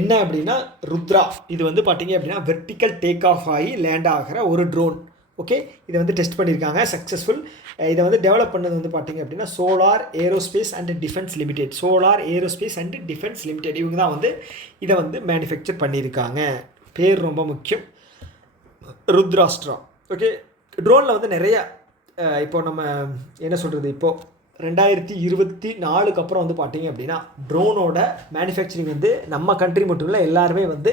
என்ன அப்படின்னா ருத்ரா. இது வந்து பார்த்தீங்க அப்படின்னா வெர்டிக்கல் டேக் ஆஃப் ஆகி லேண்ட் ஆகிற ஒரு ட்ரோன். ஓகே, இதை வந்து டெஸ்ட் பண்ணியிருக்காங்க, சக்ஸஸ்ஃபுல். இதை வந்து டெவலப் பண்ணது வந்து பார்த்தீங்க அப்படின்னா solar aerospace and defence limited. Solar aerospace and defence limited இவங்க தான் வந்து இதை வந்து மேனுஃபேக்சர் பண்ணியிருக்காங்க. பேர் ரொம்ப முக்கியம், ருத்ராஸ்ட்ரா. ஓகே, ட்ரோனில் வந்து நிறைய இப்போ நம்ம என்ன சொல்கிறது, இப்போது 2024 அப்புறம் வந்து பார்த்தீங்க அப்படின்னா ட்ரோனோட மேனுஃபேக்சரிங் வந்து நம்ம கண்ட்ரி மட்டும் இல்லை, எல்லாருமே வந்து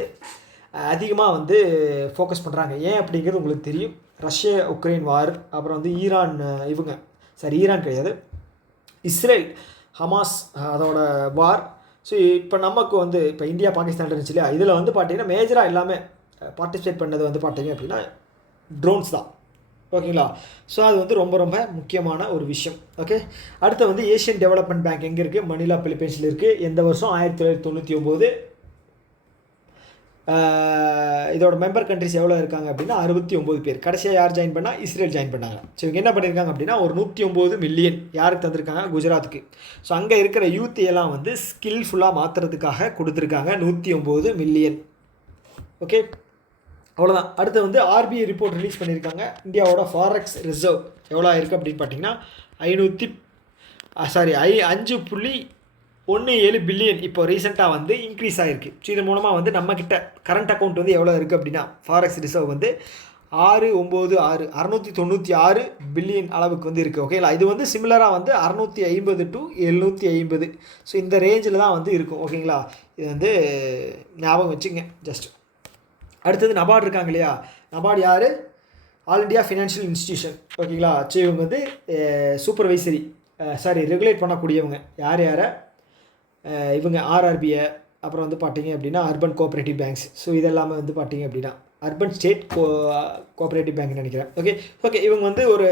அதிகமாக வந்து ஃபோக்கஸ் பண்ணுறாங்க. ஏன் அப்படிங்கிறது உங்களுக்கு தெரியும். ரஷ்யா உக்ரைன் வார், அப்புறம் வந்து ஈரான், ஈரான் கிடையாது, இஸ்ரேல் ஹமாஸ் அதோட வார். ஸோ இப்போ நமக்கு வந்து இப்போ இந்தியா பாகிஸ்தான் இருந்துச்சு இல்லையா, இதில் வந்து பார்த்தீங்கன்னா மேஜராக எல்லாமே பார்ட்டிசிபேட் பண்ணது வந்து பார்த்தீங்க அப்படின்னா ட்ரோன்ஸ் தான். ஓகேங்களா? ஸோ அது வந்து ரொம்ப ரொம்ப முக்கியமான ஒரு விஷயம். ஓகே, அடுத்து வந்து ஏஷியன் டெவலப்மெண்ட் பேங்க் எங்கே இருக்குது? மணிலா பிலிப்பைன்ஸில் இருக்குது. எந்த வருஷம்? 1999. இதோட மெம்பர் கண்ட்ரிஸ் எவ்வளோ இருக்காங்க அப்படின்னா 69 பேர். கடைசியாக யார் ஜாயின் பண்ணால் இஸ்ரேல் ஜாயின் பண்ணாங்க. ஸோ இவங்க என்ன பண்ணியிருக்காங்க அப்படின்னா ஒரு 109 மில்லியன் யாருக்கு தந்திருக்காங்க? குஜராத்துக்கு. ஸோ அங்கே இருக்கிற யூத் எல்லாம் வந்து ஸ்கில்ஃபுல்லாக மாற்றுறதுக்காக கொடுத்துருக்காங்க 109 மில்லியன். ஓகே, அவ்வளோதான். அடுத்து வந்து ஆர்பிஐ ரிப்போர்ட் ரிலீஸ் பண்ணியிருக்காங்க. இந்தியாவோட ஃபாரெக்ஸ் ரிசர்வ் எவ்வளோ இருக்குது அப்படின்னு பார்த்தீங்கன்னா 5.17 பில்லியன் இப்போ ரீசெண்டாக வந்து இன்க்ரீஸ் ஆகிருக்கு. ஸோ இது மூலமாக வந்து நம்மக்கிட்ட கரண்ட் அக்கௌண்ட் வந்து எவ்வளோ இருக்குது அப்படின்னா ஃபாரெக்ஸ் ரிசர்வ் வந்து 696 பில்லியன் அளவுக்கு வந்து இருக்குது. ஓகேங்களா? இது வந்து சிமிலராக வந்து 650 to 750. ஸோ இந்த ரேஞ்சில் தான் வந்து இருக்கும். ஓகேங்களா? இது வந்து ஞாபகம் வச்சுங்க ஜஸ்ட். அடுத்தது நபார்டு இருக்காங்க இல்லையா, நபார்டு யார்? All India financial institution. ஓகேங்களா? ஸோ இவங்க வந்து சூப்பர்வைசரி ரெகுலேட் பண்ணக்கூடியவங்க. யாரை? இவங்க ஆர்ஆர்பியை, அப்புறம் வந்து பார்த்தீங்க அப்படின்னா அர்பன் கோஆப்ரேட்டிவ் பேங்க்ஸ். ஸோ இதெல்லாமே வந்து பார்த்தீங்க அப்படின்னா அர்பன் ஸ்டேட் கோஆப்ரேட்டிவ் பேங்க்னு நினைக்கிறேன். ஓகே, இவங்க வந்து ஒரு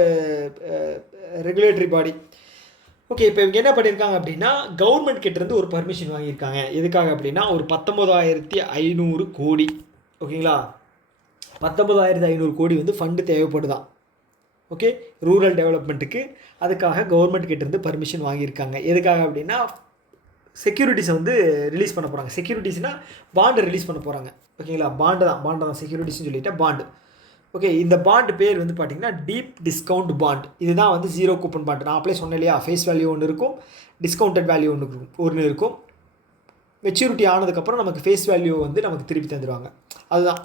ரெகுலேட்டரி பாடி. ஓகே, இப்போ இவங்க என்ன பண்ணியிருக்காங்க அப்படின்னா கவர்மெண்ட் கிட்டேருந்து ஒரு பர்மிஷன் வாங்கியிருக்காங்க. எதுக்காக அப்படின்னா ஒரு 19,500 கோடி. ஓகேங்களா? 19,500 கோடி வந்து ஃபண்டு தேவைப்படுதான். ஓகே, ரூரல் டெவலப்மெண்ட்டுக்கு. அதுக்காக கவர்மெண்ட் கிட்டேருந்து பர்மிஷன் வாங்கியிருக்காங்க. எதுக்காக அப்படின்னா செக்யூரிட்டிஸை வந்து ரிலீஸ் பண்ண போகிறாங்க. செக்யூரிட்டிஸ்னால் பாண்டு ரிலீஸ் பண்ண போகிறாங்க. ஓகேங்களா? பாண்டு தான் செக்யூரிட்டிஸ்னு சொல்லிவிட்டு பாண்டு. ஓகே, இந்த பாண்டு பேர் வந்து பார்த்திங்கன்னா டீப் டிஸ்கவுண்ட் பாண்ட். இதுதான் வந்து ஜீரோ கூப்பன் பாண்டு. நான் அப்படியே சொன்னேன் இல்லையா, ஃபேஸ் வேல்யூ ஒன்று இருக்கும், டிஸ்கவுண்டட் வேல்யூ ஒன்று இருக்கும். மெச்சூரிட்டி ஆனதுக்கப்புறம் நமக்கு ஃபேஸ் வேல்யூ வந்து நமக்கு திருப்பி தந்துடுவாங்க. அதுதான்.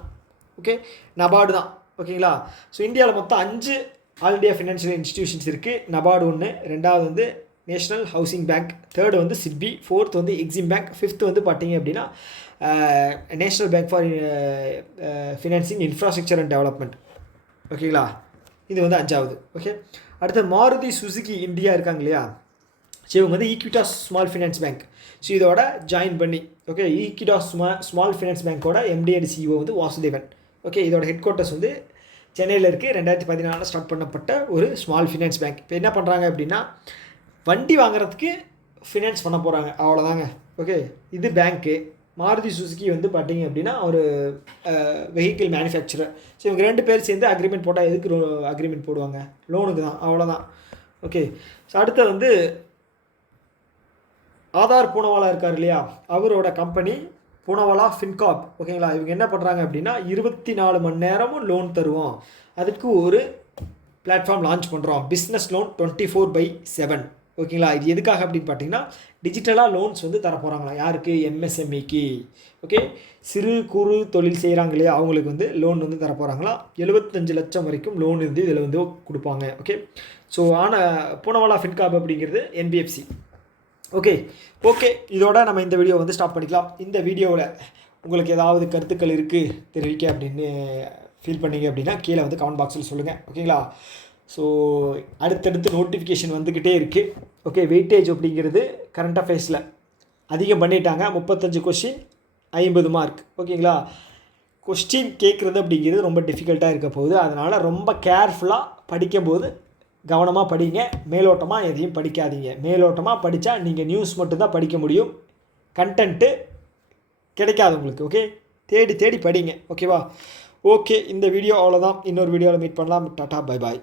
ஓகே, நபார்டு தான். ஓகேங்களா? ஸோ இந்தியாவில் மொத்தம் 5 ஆல் இண்டியா ஃபினான்ஷியல் இன்ஸ்டிடியூஷன்ஸ் இருக்குது. நபார்டு ஒன்று, ரெண்டாவது வந்து நேஷ்னல் ஹவுசிங் பேங்க், தேர்டு வந்து சிட்பி, ஃபோர்த் வந்து எக்ஸிம் பேங்க், ஃபிஃப்த்து வந்து பார்த்தீங்க அப்படின்னா national bank for financing infrastructure and development. ஓகேங்களா? இது வந்து 5வது. ஓகே, அடுத்து மாருதி சுசுகி இந்தியா இருக்காங்க இல்லையா, ஸோ இவங்க வந்து Equitas small finance bank. So இதோட ஜாயின் பண்ணி ஓகே ஈக்விட்டாஸ் ஸ்மால் ஃபினான்ஸ் பேங்க்கோட எம்டி அண்ட் சிஇஓ வந்து வாசுதேவன். ஓகே, இதோட ஹெட் குவார்ட்டர்ஸ் வந்து சென்னையில் இருக்குது. 2014 ஸ்டார்ட் பண்ணப்பட்ட ஒரு ஸ்மால் ஃபினான்ஸ் பேங்க். இப்போ என்ன பண்ணுறாங்க அப்படின்னா வண்டி வாங்குறதுக்கு ஃபினான்ஸ் பண்ண போகிறாங்க, அவ்வளோதாங்க. ஓகே, இது பேங்க்கு. மாருதி சுசுகி வந்து பார்த்தீங்க அப்படின்னா ஒரு வெஹிக்கிள் மேனுஃபேக்சரர். ஸோ இவங்க 2 பேர் சேர்ந்து அக்ரிமெண்ட் போட்டால் எதுக்கு அக்ரிமெண்ட் போடுவாங்க? லோனுக்கு தான், அவ்வளோதான். ஓகே, ஸோ அடுத்து வந்து ஆதார் பூனவாலா இருக்கார் இல்லையா, அவரோட கம்பெனி பூனவாலா ஃபின்கார்ப் ஓகேங்களா. இவங்க என்ன பண்ணுறாங்க அப்படின்னா 24 மணி நேரமும் லோன் தருவோம், அதுக்கு ஒரு பிளாட்ஃபார்ம் லான்ச் பண்ணுறோம், பிஸ்னஸ் லோன் 24/7 ஓகேங்களா. இது எதுக்காக அப்படின்னு பார்த்தீங்கன்னா டிஜிட்டலாக லோன்ஸ் வந்து தர போகிறாங்களா, யாருக்கு, எம்எஸ்எம்இக்கு. ஓகே, சிறு குறு தொழில் செய்கிறாங்க இல்லையா, அவங்களுக்கு வந்து லோன் வந்து தர போகிறாங்களா. 75 லட்சம் வரைக்கும் லோன் வந்து இதில் வந்து கொடுப்பாங்க. ஓகே, ஸோ பூனவாலா ஃபின்கார்ப் அப்படிங்கிறது என்பிஎஃப்சி. ஓகே, இதோட நம்ம இந்த வீடியோ வந்து ஸ்டாப் பண்ணிக்கலாம். இந்த வீடியோவில் உங்களுக்கு ஏதாவது கருத்துக்கள் இருக்குது தெரிவிக்க அப்படின்னு ஃபீல் பண்ணிங்க அப்படின்னா கீழே வந்து கமெண்ட் பாக்ஸில் சொல்லுங்கள். ஓகேங்களா. ஸோ அடுத்தடுத்து நோட்டிஃபிகேஷன் வந்துக்கிட்டே இருக்குது. ஓகே, வெயிட்டேஜ் அப்படிங்கிறது கரண்ட் அஃபேர்ஸில் அதிகம் பண்ணிட்டாங்க. 35 கொஸ்டின் 50 மார்க். ஓகேங்களா. கொஸ்டின் கேட்குறது அப்படிங்கிறது ரொம்ப டிஃபிகல்ட்டாக இருக்க போகுது. அதனால் ரொம்ப கேர்ஃபுல்லாக படிக்கும்போது கவனமாக படிங்க, மேலோட்டமாக எதையும் படிக்காதீங்க. மேலோட்டமாக படித்தா நீங்கள் நியூஸ் மட்டும்தான் படிக்க முடியும், கண்டென்ட்டு கிடைக்காது உங்களுக்கு. ஓகே, தேடி படிங்க. ஓகேவா. ஓகே, இந்த வீடியோ அவ்வளோதான். இன்னொரு வீடியோவில் மீட் பண்ணலாம். Tata, bye bye.